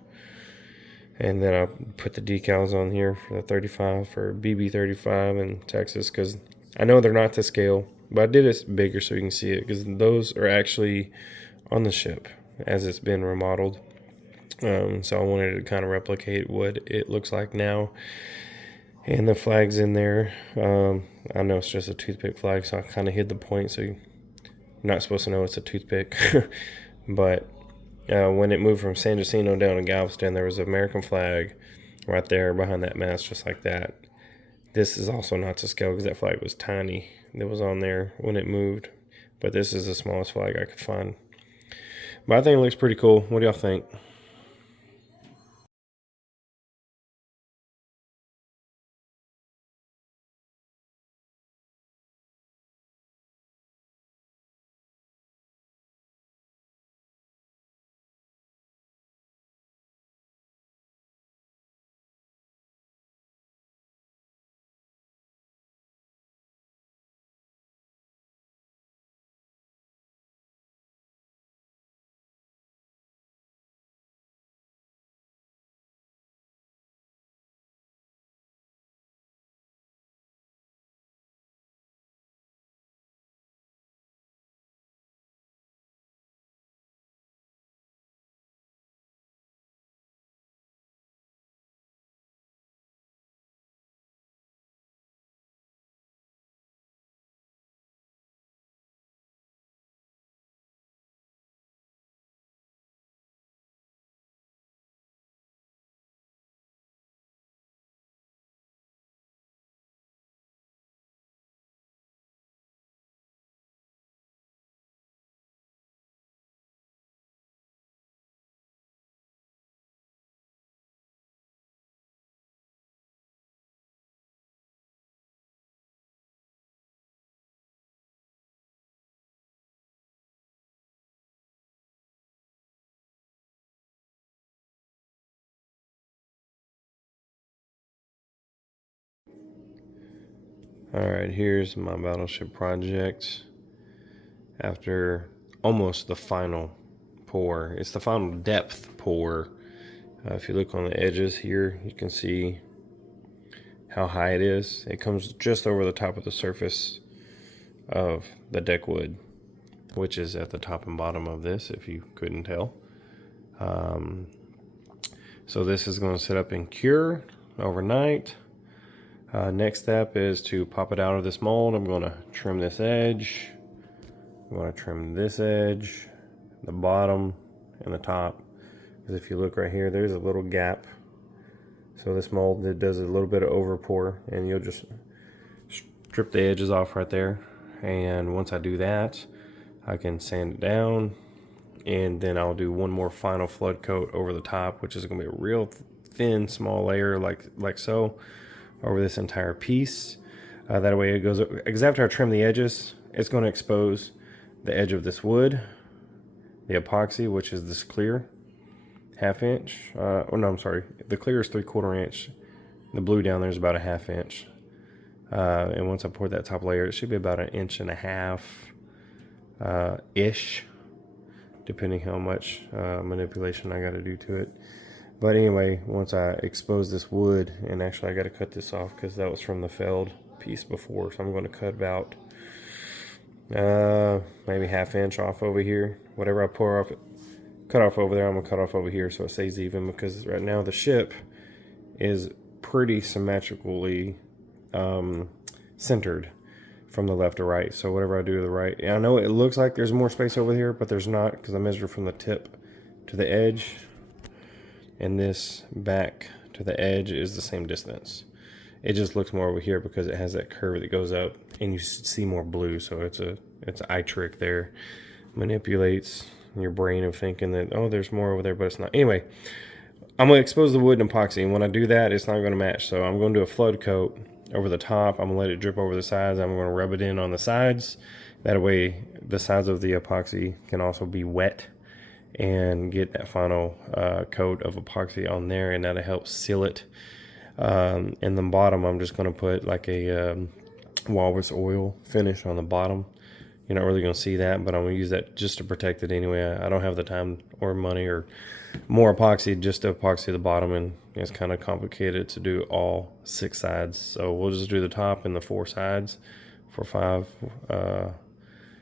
And then I put the decals on here for the 35 for BB35 in Texas, because I know they're not to scale, but I did it bigger so you can see it, because those are actually on the ship as it's been remodeled. So I wanted to kind of replicate what it looks like now. And the flag's in there. I know it's just a toothpick flag, so I kind of hid the point, so you're not supposed to know it's a toothpick. But when it moved from San Jacinto down to Galveston, there was an American flag right there behind that mast, just like that. This is also not to scale because that flag was tiny. It was on there when it moved. But this is the smallest flag I could find. But I think it looks pretty cool. What do y'all think? Alright, here's my battleship project after almost the final pour. It's the final depth pour. If you look on the edges here, you can see how high it is. It comes just over the top of the surface of the deck wood, which is at the top and bottom of this, if you couldn't tell. So this is going to sit up and cure overnight. Next step is to pop it out of this mold. I'm going to trim this edge. I'm going to trim this edge, the bottom, and the top. Because if you look right here, there's a little gap. So this mold, it does a little bit of over pour, and you'll just strip the edges off right there. And once I do that, I can sand it down, and then I'll do one more final flood coat over the top, which is going to be a real thin, small layer like so, over this entire piece. That way it goes, because after I trim the edges, it's going to expose the edge of this wood, the epoxy, which is this clear 1/2 inch. Oh no, I'm sorry. The clear is 3/4 inch. The blue down there is about a 1/2 inch. And once I pour that top layer, it should be about 1.5 inches ish, depending how much manipulation I got to do to it. But anyway, once I expose this wood, and actually I got to cut this off because that was from the felled piece before, so I'm going to cut about maybe 1/2 inch off over here. Whatever I pour off, cut off over there, I'm going to cut off over here so it stays even, because right now the ship is pretty symmetrically centered from the left to right. So whatever I do to the right, and I know it looks like there's more space over here, but there's not, because I measured from the tip to the edge, and this back to the edge is the same distance. It just looks more over here because it has that curve that goes up, and you see more blue. So it's an eye trick there. Manipulates your brain of thinking that, oh, there's more over there, but it's not. Anyway, I'm going to expose the wood and epoxy, and when I do that, it's not going to match. So I'm going to do a flood coat over the top. I'm going to let it drip over the sides. I'm going to rub it in on the sides. That way the sides of the epoxy can also be wet and get that final coat of epoxy on there, and that'll help seal it. And the bottom, I'm just going to put like a walrus oil finish on the bottom. You're not really going to see that, but I'm going to use that just to protect it anyway. I don't have the time or money or more epoxy just to epoxy the bottom, and it's kind of complicated to do all 6 sides. So we'll just do the top and the 4 sides for 5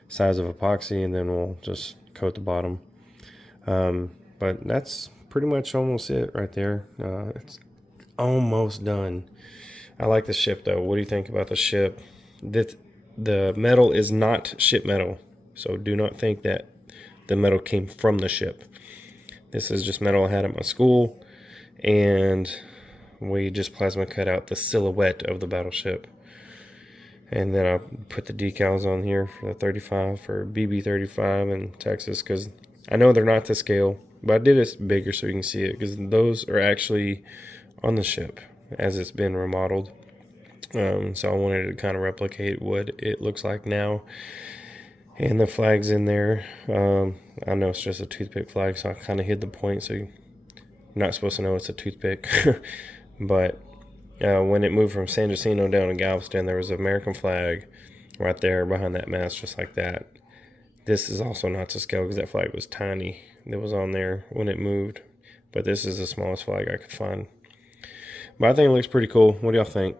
sides of epoxy, and then we'll just coat the bottom. But that's pretty much almost it right there. It's almost done. I like the ship though. What do you think about the ship? The metal is not ship metal, so do not think that the metal came from the ship. This is just metal I had at my school, and we just plasma cut out the silhouette of the Battleship. And then I put the decals on here for the 35 for BB35 in Texas, because I know they're not to scale, but I did it bigger so you can see it, because those are actually on the ship as it's been remodeled. So I wanted to kind of replicate what it looks like now. And the flag's in there. I know it's just a toothpick flag, so I kind of hid the point, so you're not supposed to know it's a toothpick. But when it moved from San Jacinto down to Galveston, there was an American flag right there behind that mast, just like that. This is also not to scale because that flag was tiny. It was on there when it moved. But this is the smallest flag I could find. But I think it looks pretty cool. What do y'all think?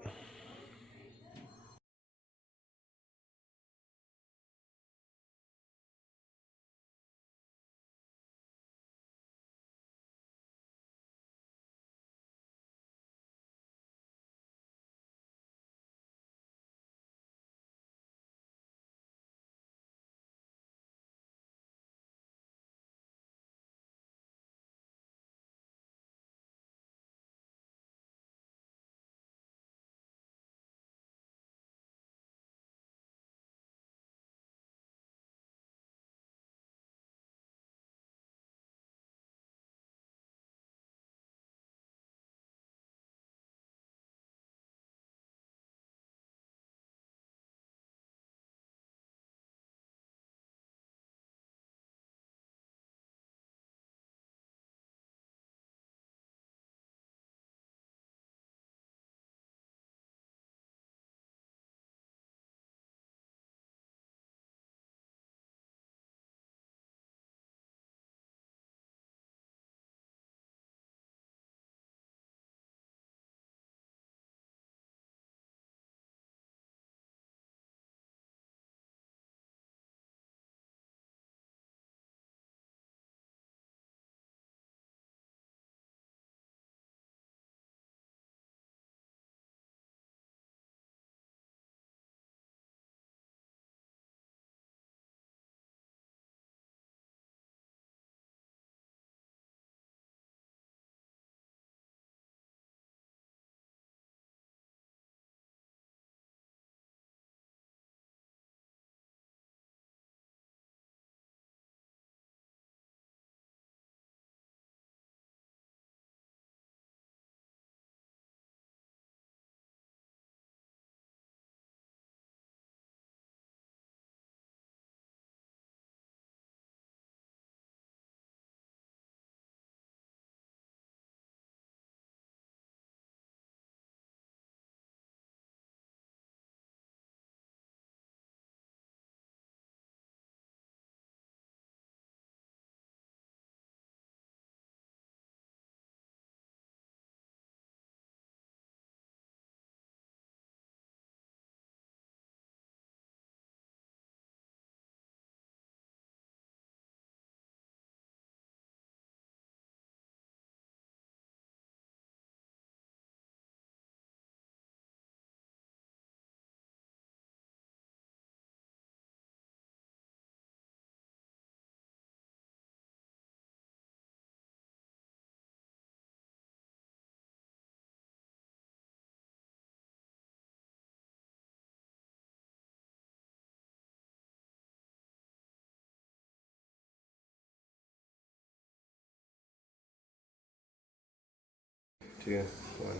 2, 1.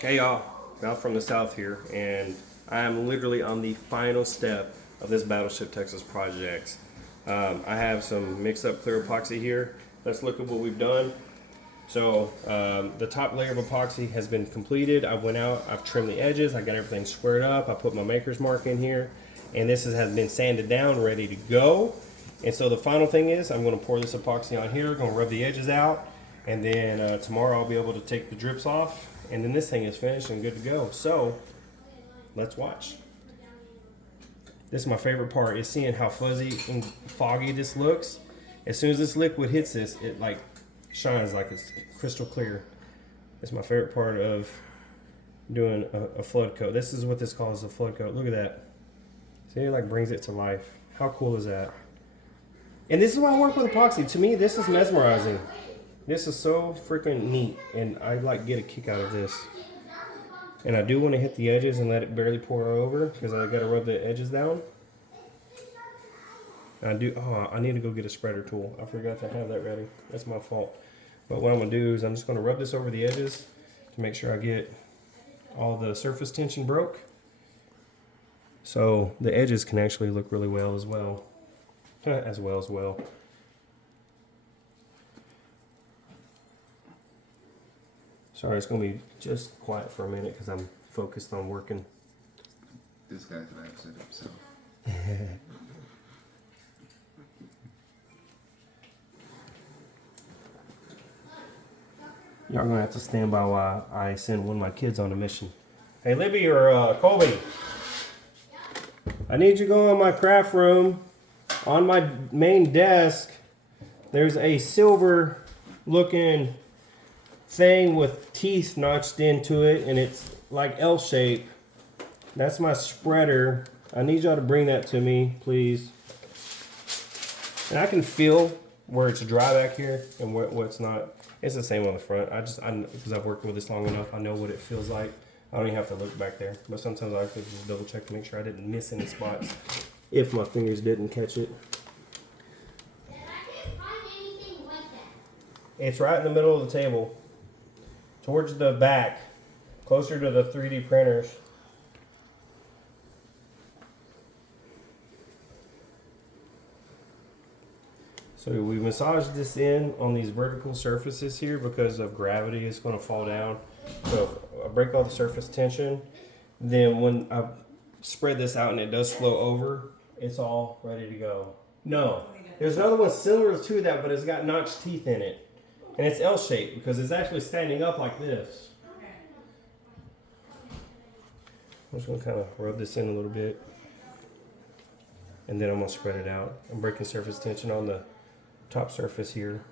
Hey y'all, Val from the South here, and I am literally on the final step of this Battleship Texas project. I have some mixed up clear epoxy here. Let's look at what we've done. So the top layer of epoxy has been completed. I went out, I've trimmed the edges, I got everything squared up, I put my maker's mark in here, and this has been sanded down, ready to go. And so the final thing is I'm going to pour this epoxy on here, going to rub the edges out, and then tomorrow I'll be able to take the drips off, and then this thing is finished and good to go. So let's watch. This is my favorite part, is seeing how fuzzy and foggy this looks. As soon as this liquid hits this, it like shines like it's crystal clear. It's my favorite part of doing a flood coat. This is what this calls a flood coat. Look at that. See, it like brings it to life. How cool is that? And this is why I work with epoxy. To me, this is mesmerizing. This is so freaking neat, and I like get a kick out of this. And I do want to hit the edges and let it barely pour over, because I got to rub the edges down. I need to go get a spreader tool. I forgot to have that ready. That's my fault. But what I'm going to do is I'm just going to rub this over the edges to make sure I get all the surface tension broke. So the edges can actually look really well as well. As well. Sorry, it's going to be just quiet for a minute because I'm focused on working. This guy's wraps it up, so. Y'all gonna have to stand by while I send one of my kids on a mission. Hey, Libby or Colby, I need you to go in my craft room. On my main desk, there's a silver looking thing with teeth notched into it, and it's like L shape. That's my spreader. I need y'all to bring that to me, please. And I can feel where it's dry back here and what's not. It's the same on the front. Because I've worked with this long enough, I know what it feels like. I don't even have to look back there. But sometimes I have to just double check to make sure I didn't miss any spots if my fingers didn't catch it. It's right in the middle of the table, towards the back, closer to the 3D printers. So we massaged this in on these vertical surfaces here because of gravity. It's going to fall down. So if I break all the surface tension, then when I spread this out and it does flow over, it's all ready to go. No, there's another one similar to that, but it's got notched teeth in it. And it's L-shaped because it's actually standing up like this. I'm just going to kind of rub this in a little bit. And then I'm going to spread it out. I'm breaking surface tension on the top surface here.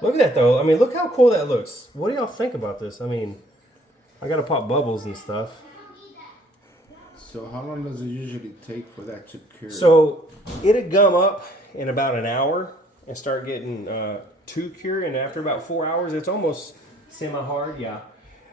Look at that though. I mean, look how cool that looks. What do y'all think about this? I mean, I gotta pop bubbles and stuff. So how long does it usually take for that to cure? So it'd gum up in about an hour and start getting to cure, and after about 4 hours, it's almost semi-hard, yeah.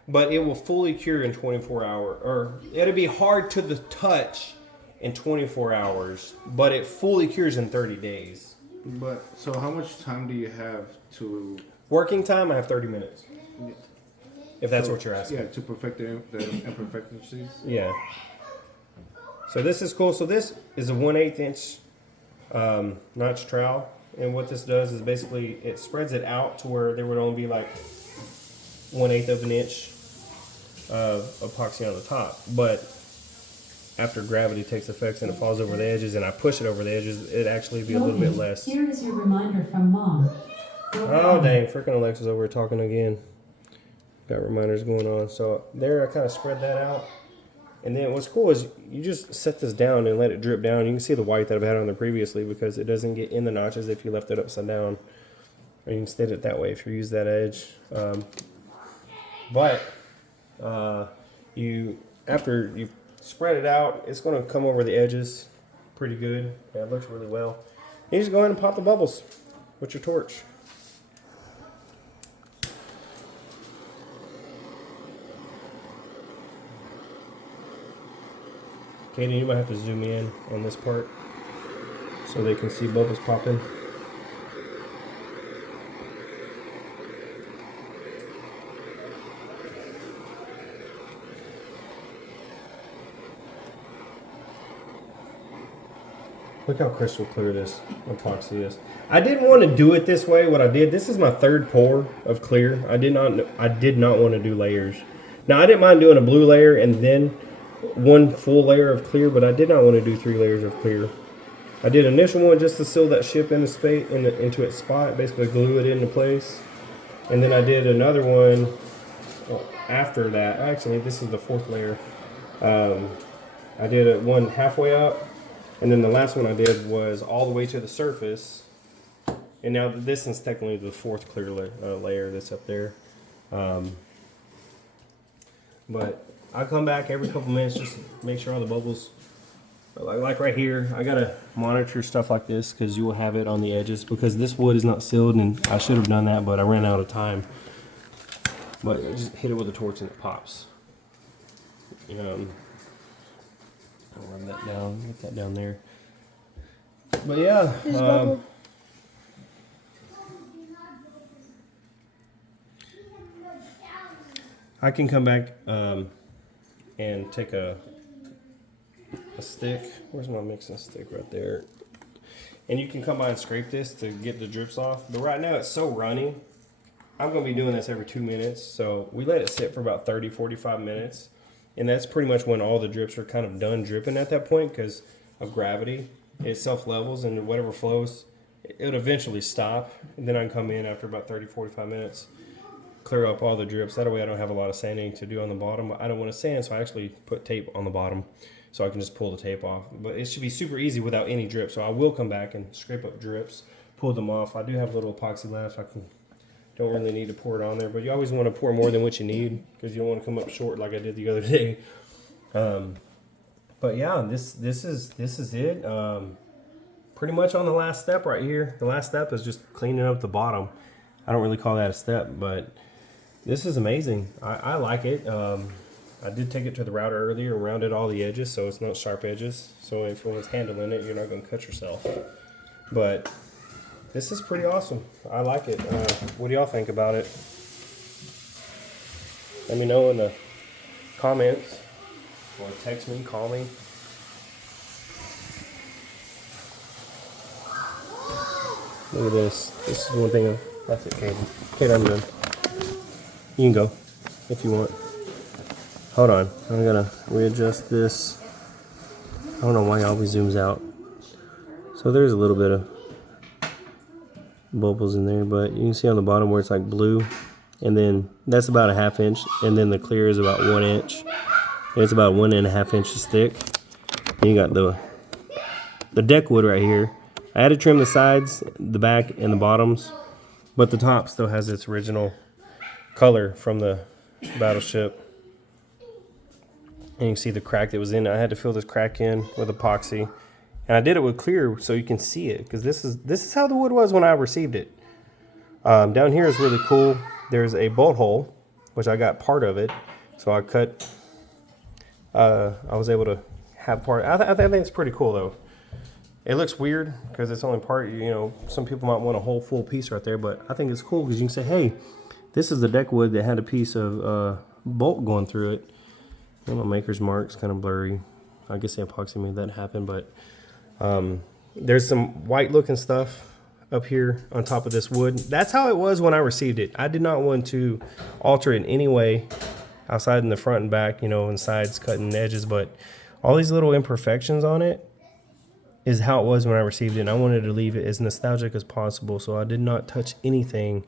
But it will fully cure in 24 hours, or it'll be hard to the touch in 24 hours, but it fully cures in 30 days. But so how much time do you have to working time? I have 30 minutes. If that's what you're asking. Yeah, to perfect the imperfections. Yeah. So this is cool. So this is a 1/8 inch notch trowel, and what this does is basically it spreads it out to where there would only be like 1/8 of an inch of epoxy on the top, but after gravity takes effect and it falls over the edges and I push it over the edges, it'd actually be a little bit less. Here is your reminder from Mom. Oh dang, freaking Alexa's over here talking again. Got reminders going on. So there I kind of spread that out. And then what's cool is you just set this down and let it drip down. You can see the white that I've had on there previously because it doesn't get in the notches if you left it upside down. Or you can state it that way if you use that edge. After you spread it out, it's going to come over the edges pretty good. Yeah, it looks really well. You just go ahead and pop the bubbles with your torch. Katie, you might have to zoom in on this part so they can see bubbles popping. Look how crystal clear this epoxy is. I didn't want to do it this way. What I did, this is my third pour of clear. I did not want to do layers. Now I didn't mind doing a blue layer and then one full layer of clear, but I did not want to do 3 layers of clear. I did an initial one just to seal that ship into its spot, basically glue it into place. And then I did another one after that. Actually, this is the 4th layer. I did one halfway up, and then the last one I did was all the way to the surface. And now this is technically the 4th clear layer that's up there. But I come back every couple minutes just to make sure all the bubbles, like right here, I gotta monitor stuff like this because you will have it on the edges because this wood is not sealed, and I should have done that, but I ran out of time. But I just hit it with a torch and it pops. I'll rub that down, get that down there. But yeah, I can come back and take a stick. Where's my mixing stick? Right there. And you can come by and scrape this to get the drips off. But right now it's so runny. I'm going to be doing this every 2 minutes. So we let it sit for about 30-45 minutes. And that's pretty much when all the drips are kind of done dripping at that point because of gravity. It self-levels and whatever flows, it'll eventually stop. And then I can come in after about 30-45 minutes, clear up all the drips. That way I don't have a lot of sanding to do on the bottom. I don't want to sand, so I actually put tape on the bottom so I can just pull the tape off. But it should be super easy without any drips. So I will come back and scrape up drips, pull them off. I do have a little epoxy left. Don't really need to pour it on there, but you always want to pour more than what you need because you don't want to come up short like I did the other day. But yeah, this is it. Pretty much on the last step right here. The last step is just cleaning up the bottom. I don't really call that a step, but this is amazing. I like it. I did take it to the router earlier and rounded all the edges so it's not sharp edges. So if anyone's handling it, you're not going to cut yourself. But this is pretty awesome. I like it. What do y'all think about it? Let me know in the comments or text me, call me. Look at this. This is one thing. That's it, Katie. Kate, I'm done. You can go if you want. Hold on. I'm going to readjust this. I don't know why it always zooms out. So there's a little bit of bubbles in there, but you can see on the bottom where it's like blue, and then that's about a 1/2 inch, and then the clear is about 1 inch. It's about 1.5 inches thick. And you got the deck wood right here. I had to trim the sides, the back, and the bottoms, but the top still has its original color from the Battleship. And you can see the crack that was in it. I had to fill this crack in with epoxy. And I did it with clear so you can see it, because this is how the wood was when I received it. Down here is really cool. There's a bolt hole, which I got part of it. So I cut, I was able to have part. I think it's pretty cool though. It looks weird because it's only part, you know, some people might want a whole full piece right there, but I think it's cool because you can say, hey, this is the deck wood that had a piece of bolt going through it. And my maker's mark's kind of blurry. I guess the epoxy made that happen, but there's some white looking stuff up here on top of this wood. That's how it was when I received it. I did not want to alter it in any way outside in the front and back, you know, and sides, cutting edges, but all these little imperfections on it is how it was when I received it. And I wanted to leave it as nostalgic as possible, so I did not touch anything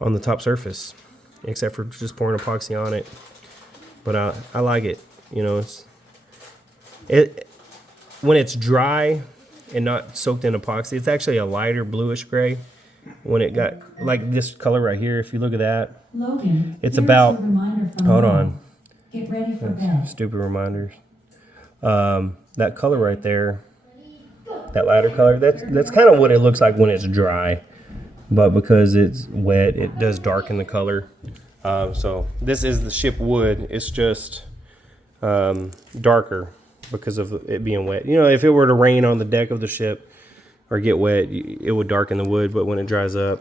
on the top surface except for just pouring epoxy on it. But I like it, you know. It when it's dry and not soaked in epoxy, it's actually a lighter bluish gray. When it got like this color right here, if you look at that, Logan, it's about, hold on, get ready for bed. stupid reminders. That color right there, that lighter color, that's kind of what it looks like when it's dry, but because it's wet, it does darken the color. So this is the ship wood. It's just darker because of it being wet. You know, if it were to rain on the deck of the ship or get wet, it would darken the wood, but when it dries up,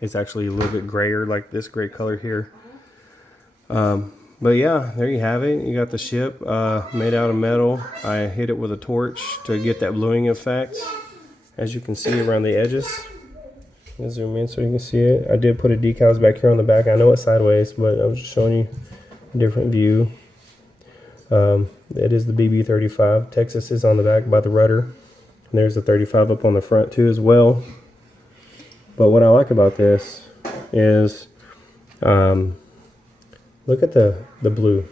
it's actually a little bit grayer, like this gray color here. But But yeah, there you have it. You got the ship made out of metal. I hit it with a torch to get that bluing effect, as you can see around the edges. I'll zoom in so you can see it. I did put a decals back here on the back. I know it's sideways, but I was just showing you a different view. It is the BB-35. Texas is on the back by the rudder. And there's the 35 up on the front too as well. But what I like about this is, look at the blue.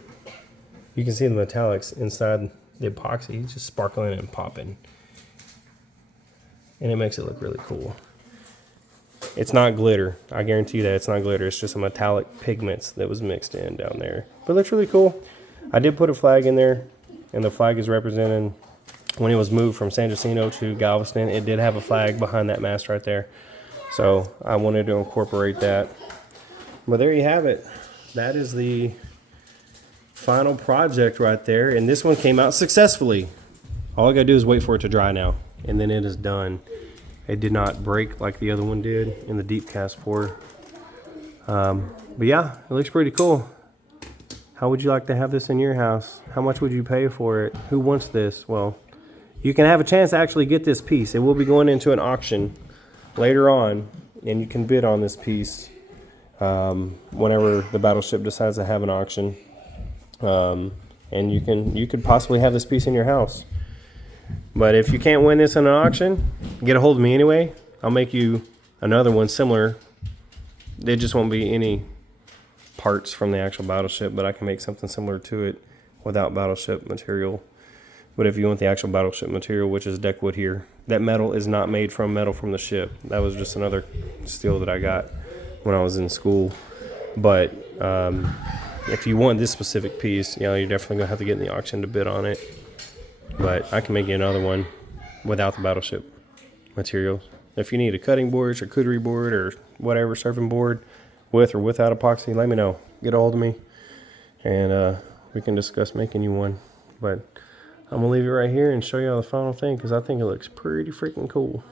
You can see the metallics inside the epoxy. It's just sparkling and popping. And it makes it look really cool. It's not glitter. I guarantee you that it's not glitter. It's just a metallic pigments that was mixed in down there. But it looks really cool. I did put a flag in there, and the flag is representing when it was moved from San Jacinto to Galveston. It did have a flag behind that mast right there. So I wanted to incorporate that. But there you have it. That is the final project right there. And this one came out successfully. All I gotta do is wait for it to dry now. And then it is done. It did not break like the other one did in the deep cast pour. But yeah, it looks pretty cool. How would you like to have this in your house? How much would you pay for it? Who wants this? Well, you can have a chance to actually get this piece. It will be going into an auction later on, and you can bid on this piece whenever the Battleship decides to have an auction. And you could possibly have this piece in your house. But if you can't win this in an auction, get a hold of me anyway. I'll make you another one similar. There just won't be any parts from the actual Battleship, but I can make something similar to it without Battleship material. But if you want the actual Battleship material, which is deck wood here, that metal is not made from metal from the ship. That was just another steel that I got when I was in school. But if you want this specific piece, you know, you're definitely gonna have to get in the auction to bid on it. But I can make you another one without the Battleship materials. If you need a cutting board, charcuterie board, or whatever surfing board with or without epoxy, let me know. Get a hold of me, and we can discuss making you one. But I'm gonna leave it right here and show you all the final thing, because I think it looks pretty freaking cool.